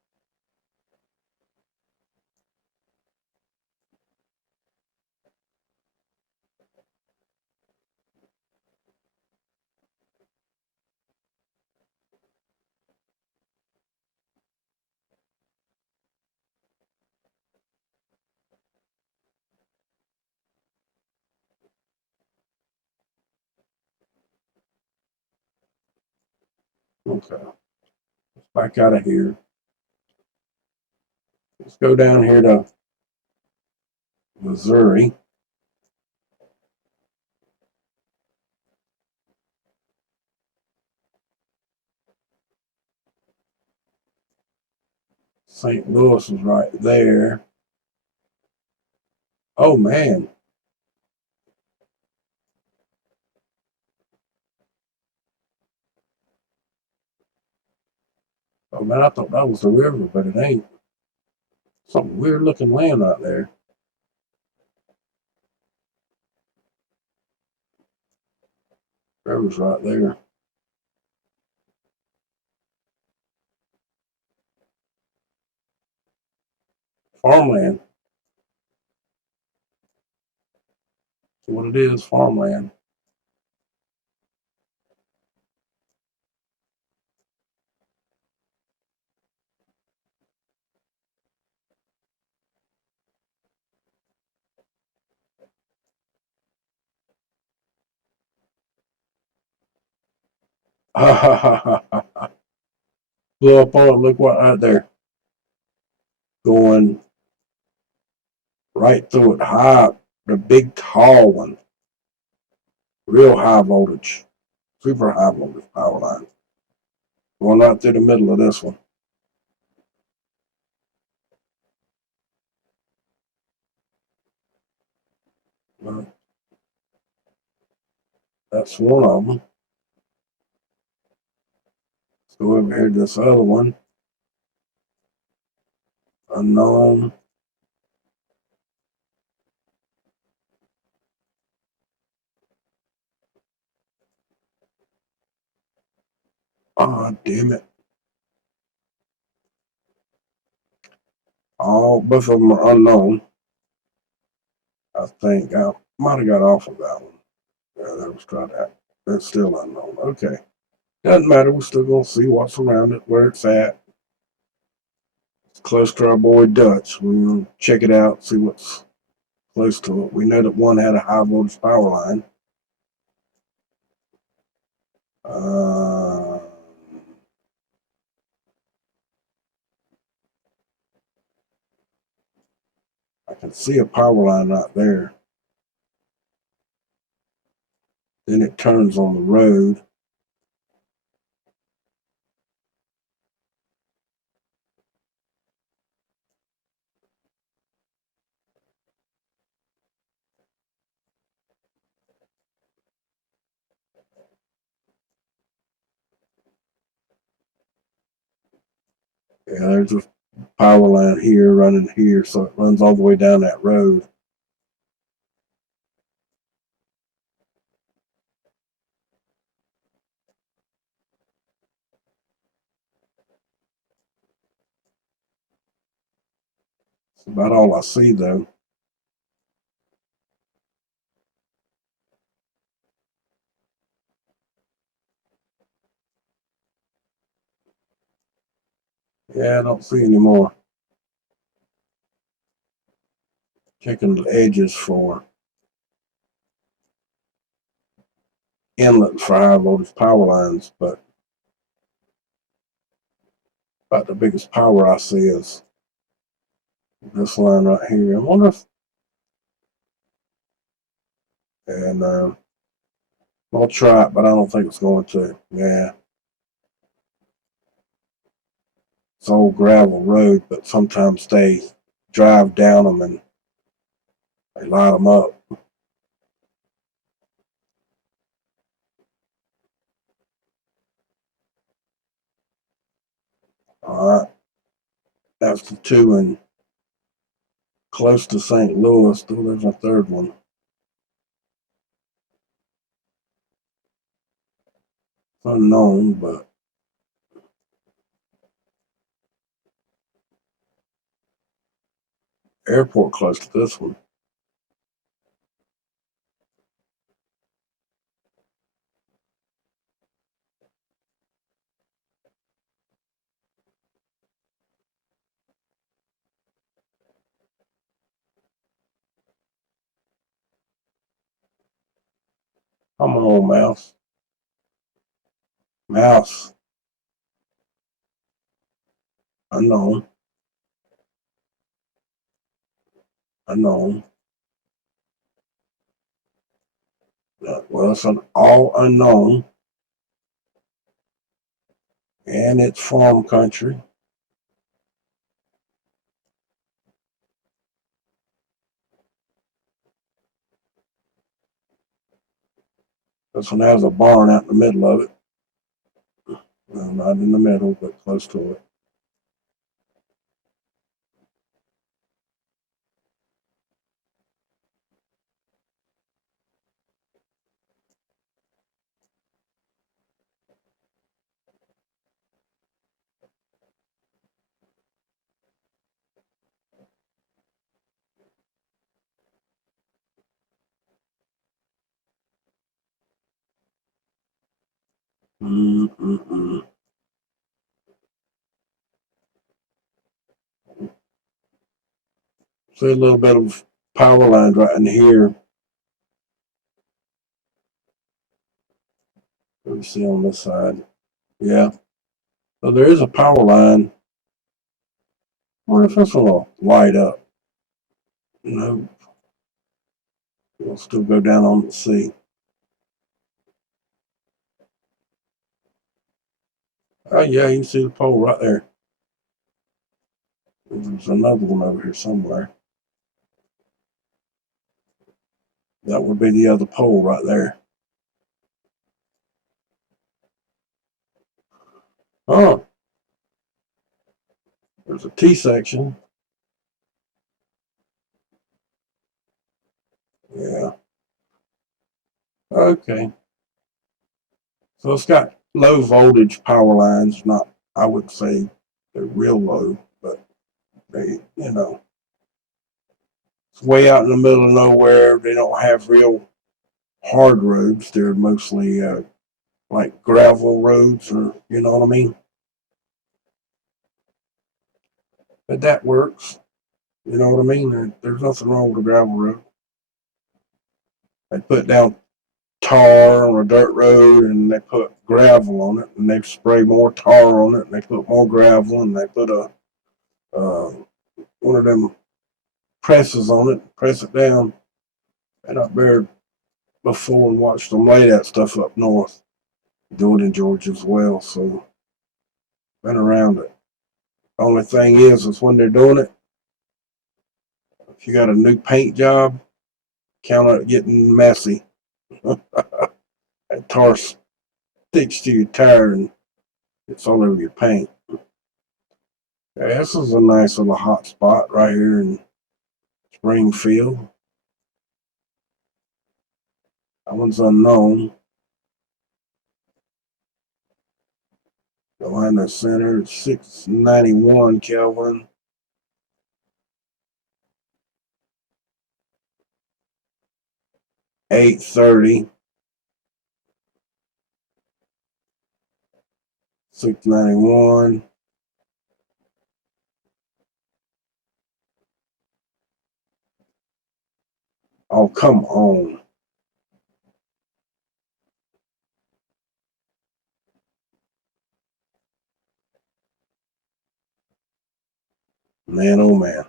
Okay. Let's back out of here. Let's go down here to Missouri. St. Louis is right there. Oh man. Oh man, I thought that was the river, but it ain't. Some weird looking land out there. River's right there. Farmland. That's what it is, farmland. Blew up on it. Look what right there. Going right through it. High. The big tall one. Real high voltage. Super high voltage power line. Going right through the middle of this one. That's one of them. Let's go over here to this other one. Unknown. Oh, damn it. Both of them are unknown. I think I might have got off of that one. Yeah, that was trying that. That's still unknown. Okay. Doesn't matter. We're still going to see what's around it, where it's at. It's close to our boy Dutch. We're going to check it out, see what's close to it. We know that one had a high voltage power line. I can see a power line right there. Then it turns on the road. Yeah, there's a power line here running here, so it runs all the way down that road. That's about all I see, though. Yeah, I don't see any more. Checking the edges for inlet for high voltage power lines, but about the biggest power I see is this line right here. I wonder if, and I'll try it, but I don't think it's going to. Yeah, it's old gravel road, but sometimes they drive down them and they light them up. All right, that's the two in close to St. Louis. There's a third one. Unknown, but airport close to this one. Come on, mouse. Mouse. Unknown. Unknown. Well, it's an all unknown, and it's farm country. This one has a barn out in the middle of it. Well, not in the middle, but close to it. Mm-mm-mm. See a little bit of power lines right in here. Let me see on this side. Yeah. So there is a power line. I wonder if this will light up. No. We'll still go down on the sea. Oh yeah, you can see the pole right there. There's another one over here somewhere. That would be the other pole right there. Oh, there's a T section. Yeah. Okay. So it's got low voltage power lines. Not, I would say they're real low, but they, it's way out in the middle of nowhere. They don't have real hard roads. They're mostly like gravel roads, or you know what I mean. But that works. You know what I mean? There's nothing wrong with a gravel road. They put down tar on a dirt road and they put gravel on it, and they spray more tar on it, and they put more gravel, and they put a uh, one of them presses on it, press it down. And up there before and watched them lay that stuff up north. Do it in Georgia as well, so been around it. Only thing is when they're doing it, if you got a new paint job, count on it getting messy. That tar sticks to your tire and it's all over your paint. Yeah, this is a nice little hot spot right here in Springfield. That one's unknown. Atlanta Center, 691 Kelvin. 830. 691. Oh, come on. Man, oh man.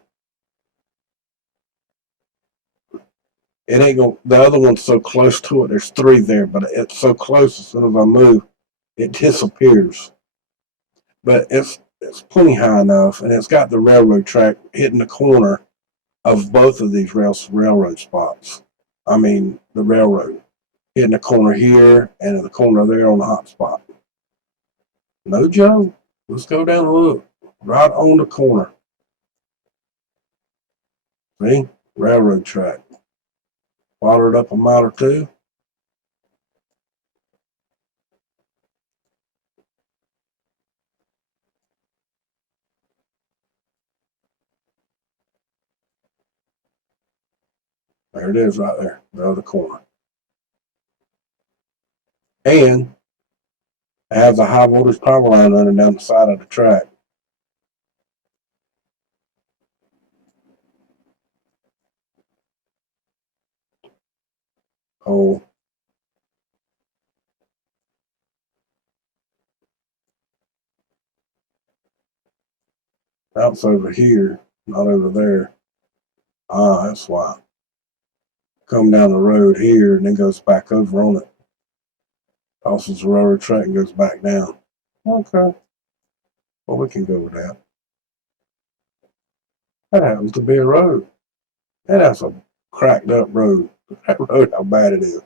It ain't going to, the other one's so close to it. There's three there, but it's so close as soon as I move, it disappears. But it's plenty high enough, and it's got the railroad track hitting the corner of both of these railroad spots. I mean, the railroad hitting the corner here and in the corner there on the hot spot. No joke. Let's go down and look. Right on the corner. See? Railroad track. Watered up a mile or two. There it is right there, the other corner. And it has a high voltage power line running down the side of the track. Oh, that's over here, not over there. Ah, that's why. Come down the road here and then goes back over on it. Crosses the railroad track and goes back down. Okay. Well, we can go with that. That happens to be a road. And that's a cracked up road. That road, how bad it is.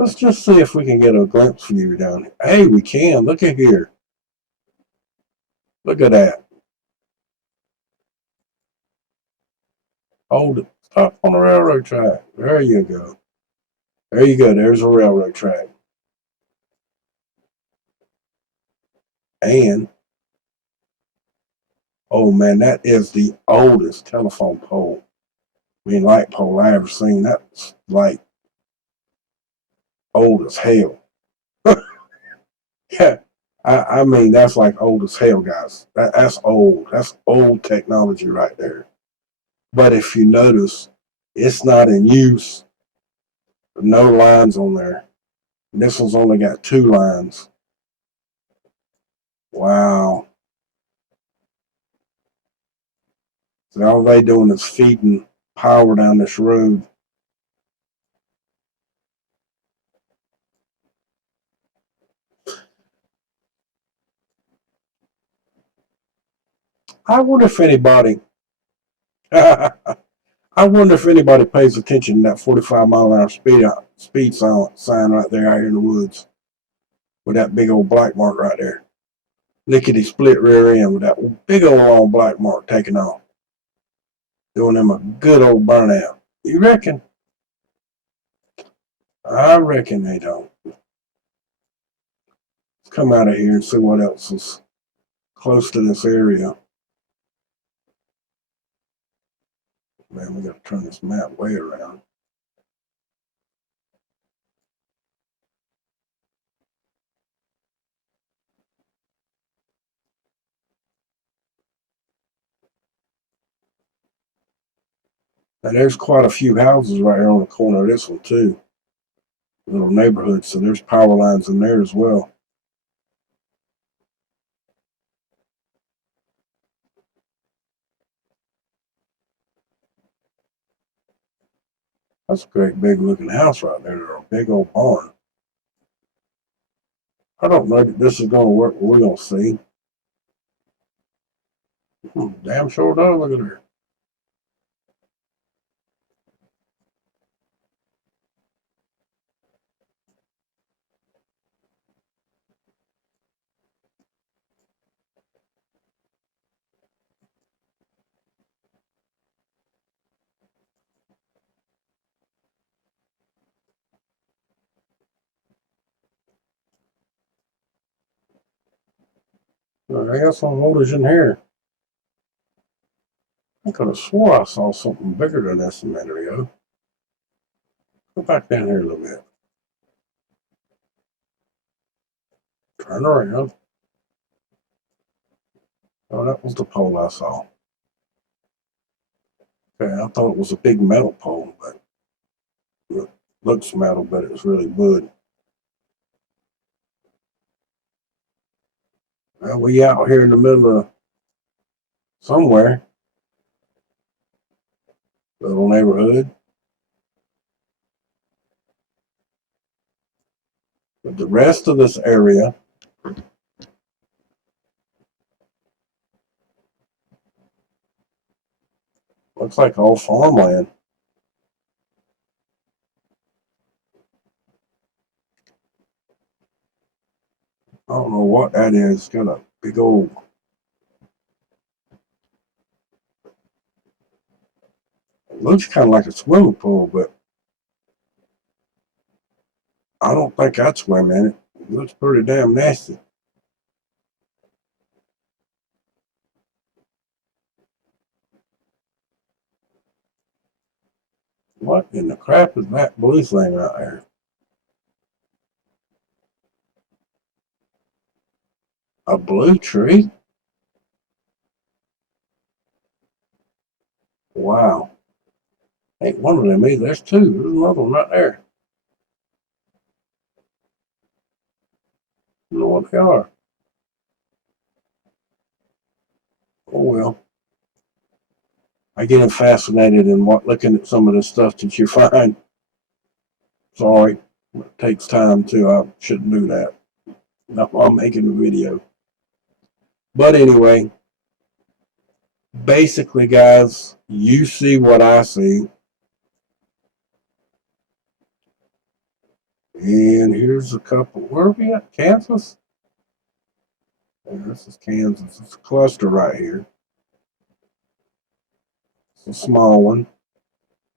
Let's just see if we can get a glimpse of you down here. Hey, we can. Look at here. Look at that. Hold it. Stop on the railroad track. There you go. There you go. There's a railroad track. And, oh man, that is the oldest telephone pole. I mean, light pole I ever seen. That's like old as hell. Yeah. I mean, that's like old as hell, guys. That's old. That's old technology right there. But if you notice, it's not in use. No lines on there. This one's only got 2 lines. Wow. So all they doing is feeding power down this road. I wonder if anybody I wonder if anybody pays attention to that 45-mile-an-hour speed sign right there out here in the woods with that big old black mark right there. Lickety split rear end with that big old long black mark taking off. Doing them a good old burnout. You reckon? I reckon they don't. Let's come out of here and see what else is close to this area. Man, we got to turn this map way around. And there's quite a few houses right here on the corner of this one too. Little neighborhood, so there's power lines in there as well. That's a great big looking house right there. There's a big old barn. I don't know that this is going to work, but we're going to see. Damn sure does. Look at her. I got some voltage in here. I could have swore I saw something bigger than this a minute ago. Go back down here a little bit. Turn around. Oh, that was the pole I saw. Okay, I thought it was a big metal pole, but it looks metal, but it's really wood. Well, we out here in the middle of somewhere. Little neighborhood. But the rest of this area looks like all farmland. I don't know what that is. It's got a big old. It looks kind of like a swimming pool, but I don't think I'd swim in it. It looks pretty damn nasty. What in the crap is that blue thing right there? A blue tree? Wow. Ain't one of them either. There's 2. There's another one right there. I don't know what they are. Oh well. I get fascinated in looking at some of the stuff that you find. Sorry, it takes time too. I shouldn't do that. I'm making a video. But anyway, basically, guys, you see what I see. And here's a couple. Where are we at? Kansas? Yeah, this is Kansas. It's a cluster right here. It's a small one.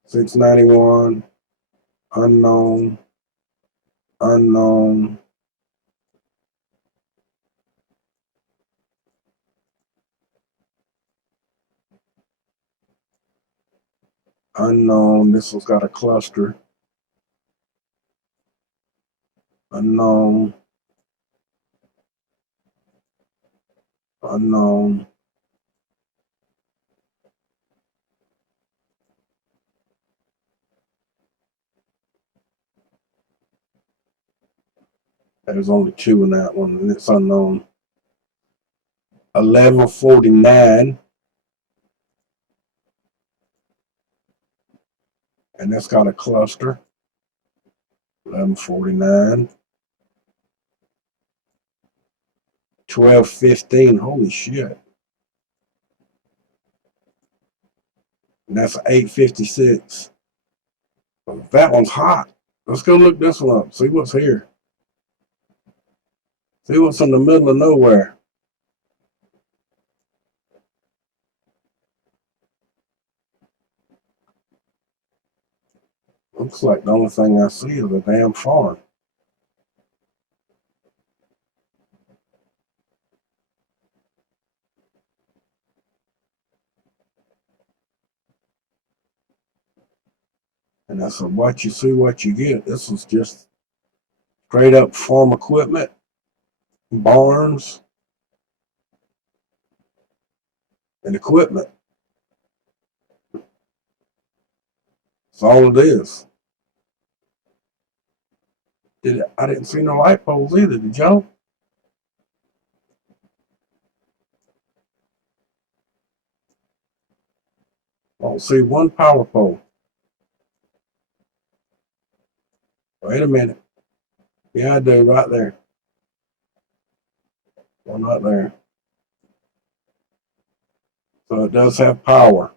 691. Unknown. Unknown. Unknown. This one's got a cluster. Unknown. Unknown. There's only two in that one, and it's unknown. 1149. And that's got a cluster. 1149. 1215. Holy shit. And that's 856. That one's hot. Let's go look this one up. See what's here. See what's in the middle of nowhere. Looks like the only thing I see is a damn farm. And I said, what you see, what you get. This is just straight up farm equipment, barns, and equipment. That's all it is. I didn't see no light poles either, did y'all? I don't see one power pole. Wait a minute. Yeah, I do, right there. One right there. So it does have power.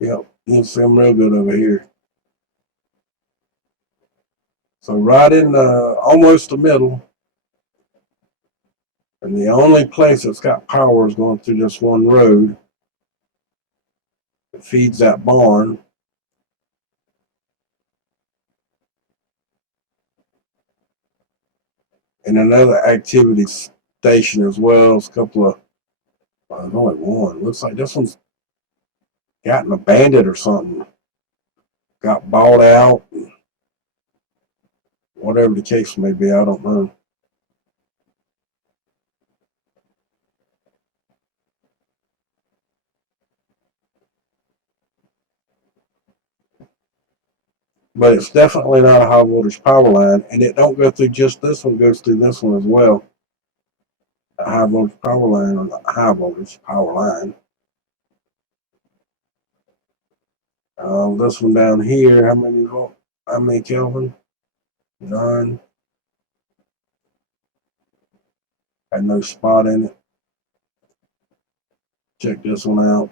Yep, you can see them real good over here. So right in almost the middle, and the only place that's got power is going through this one road that feeds that barn. And another activity station as well. It's a couple of, there's only one. Looks like this one's gotten abandoned or something. Got bought out. Whatever the case may be, I don't know. But it's definitely not a high voltage power line, and it don't go through just this one, it goes through this one as well. A high voltage power line or a high voltage power line. This one down here, how many volt? How many Kelvin? None. Had no spot in it. Check this one out.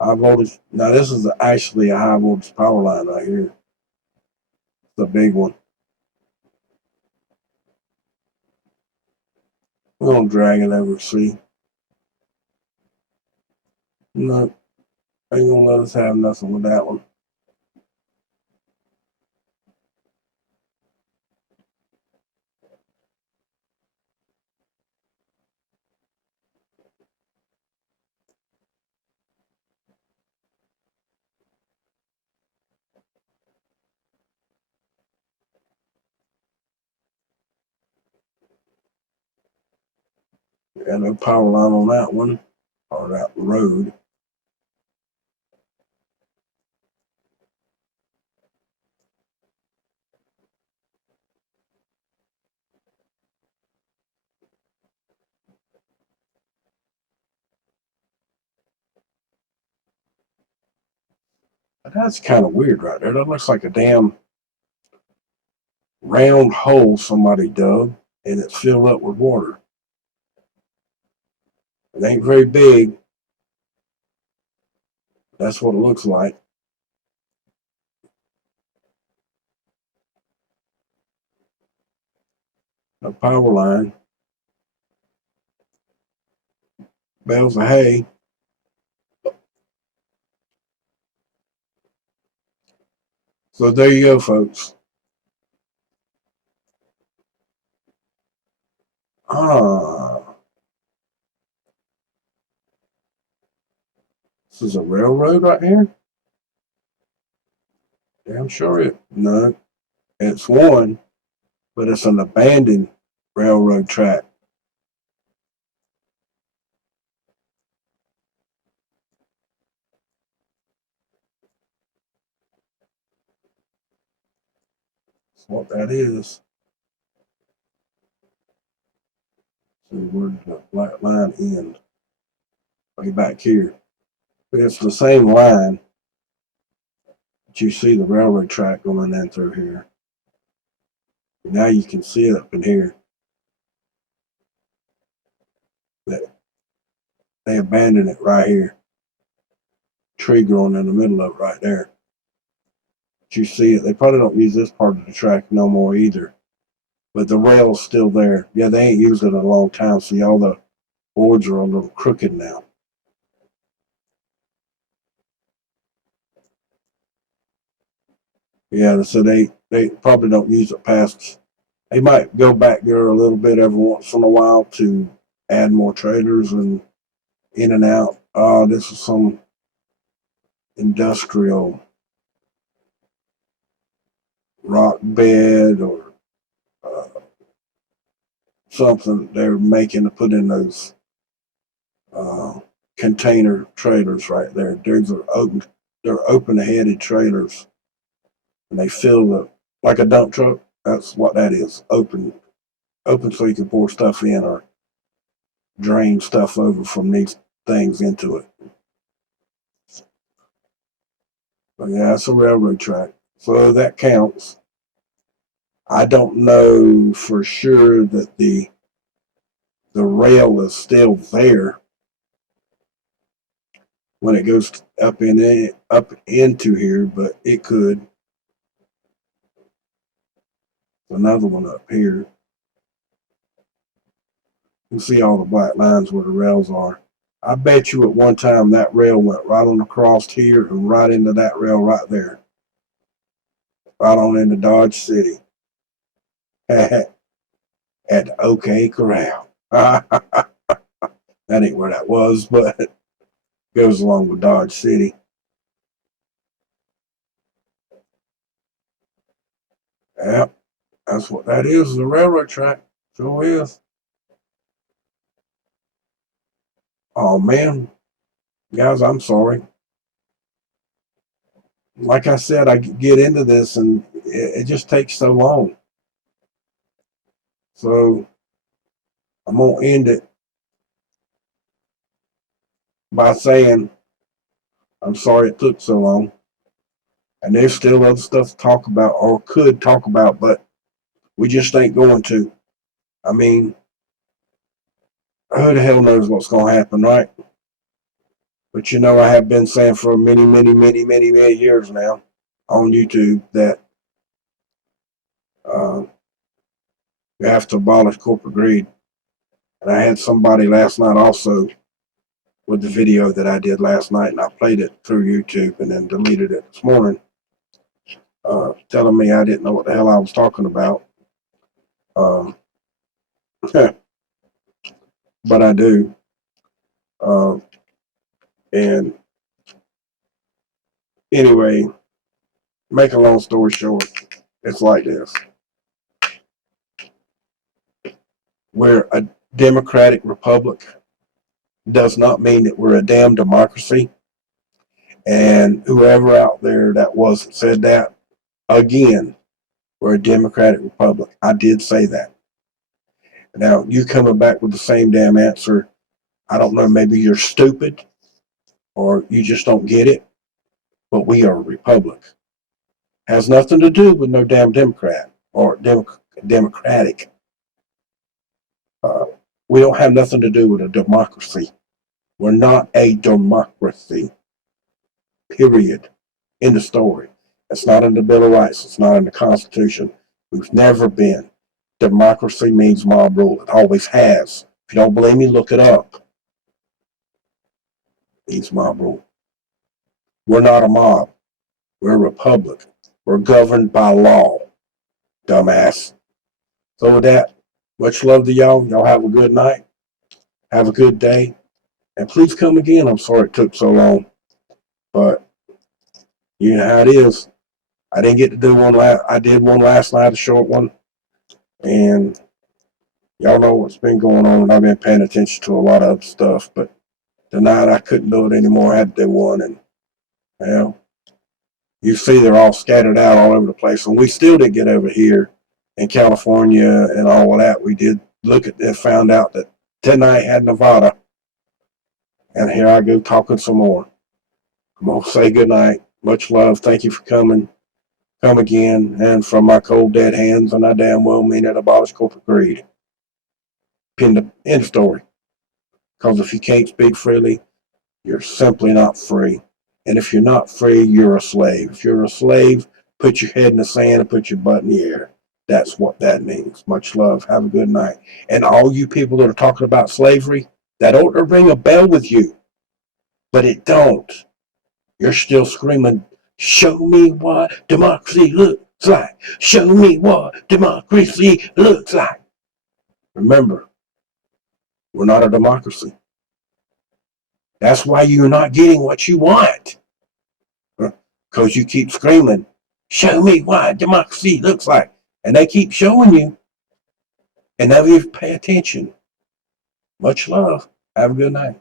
High voltage. Now this is actually a high voltage power line right here. It's a big one. We're gonna drag it over. See? No, ain't gonna let us have nothing with that one. Got no power line on that one or that road. But that's kind of weird right there. That looks like a damn round hole somebody dug and it's filled up with water. It ain't very big. That's what it looks like. A power line, bales of hay. So there you go, folks. Ah, this is a railroad right here. Damn sure it. No, it's one, but it's an abandoned railroad track. That's what that is. So where does the black line end? Way back here. It's the same line, but you see the railroad track going in through here. Now you can see it up in here. That they abandoned it right here. Tree growing in the middle of it right there. But you see it. They probably don't use this part of the track no more either. But the rail's still there. Yeah, they ain't used it in a long time. See, all the boards are a little crooked now. Yeah, so they probably don't use it past. They might go back there a little bit every once in a while to add more trailers and in and out. Oh, this is some industrial rock bed or uh, something they're making to put in those uh, container trailers right there. They're open-headed trailers, and they fill the like a dump truck. That's what that is. Open so you can pour stuff in or drain stuff over from these things into it. But yeah, it's a railroad track, so that counts. I don't know for sure that the rail is still there when it goes up into here, but it could. Another one up here. You can see all the black lines where the rails are. I bet you at one time that rail went right on across here and right into that rail right there. Right on into Dodge City. At OK Corral. That ain't where that was, but it goes along with Dodge City. Yep, that's what that is, the railroad track. Sure is. Oh man, guys, I'm sorry. Like I said, I get into this and it just takes so long. So I'm gonna end it by saying I'm sorry it took so long. And there's still other stuff to talk about or could talk about, but we just ain't going to. I mean, who the hell knows what's going to happen, right? But you know, I have been saying for many years now on YouTube that uh, you have to abolish corporate greed. And I had somebody last night also with the video that I did last night, and I played it through YouTube and then deleted it this morning, telling me I didn't know what the hell I was talking about. Um, but I do. And anyway, make a long story short, it's like this. We're a democratic republic. Does not mean that we're a damn democracy. And whoever out there that wasn't said that, again, we're a democratic republic. I did say that. Now, you coming back with the same damn answer, I don't know, maybe you're stupid or you just don't get it, but we are a republic. Has nothing to do with no damn Democrat or democratic. We don't have nothing to do with a democracy. We're not a democracy. Period. End of story. It's not in the Bill of Rights. It's not in the Constitution. We've never been. Democracy means mob rule. It always has. If you don't believe me, look it up. It means mob rule. We're not a mob. We're a republic. We're governed by law. Dumbass. So with that, much love to y'all. Y'all have a good night. Have a good day. And please come again. I'm sorry it took so long. But you know how it is. I didn't get to do one I did one last night, a short one. And y'all know what's been going on. And I've been paying attention to a lot of other stuff. But tonight I couldn't do it anymore. I had to do one. And, well, you see they're all scattered out all over the place. And we still didn't get over here in California and all of that. We did look at and found out that tonight had Nevada. And here I go talking some more. I'm going to say good night. Much love. Thank you for coming. Come again. And from my cold dead hands, and I damn well mean it, abolish corporate greed. End story. Because if you can't speak freely, you're simply not free. And if you're not free, you're a slave. If you're a slave, put your head in the sand and put your butt in the air. That's what that means. Much love. Have a good night. And all you people that are talking about slavery, that ought to ring a bell with you. But it don't. You're still screaming, show me what democracy looks like. Show me what democracy looks like. Remember, we're not a democracy. That's why you're not getting what you want. Because you keep screaming, show me what democracy looks like. And they keep showing you. And never even pay attention. Much love. Have a good night.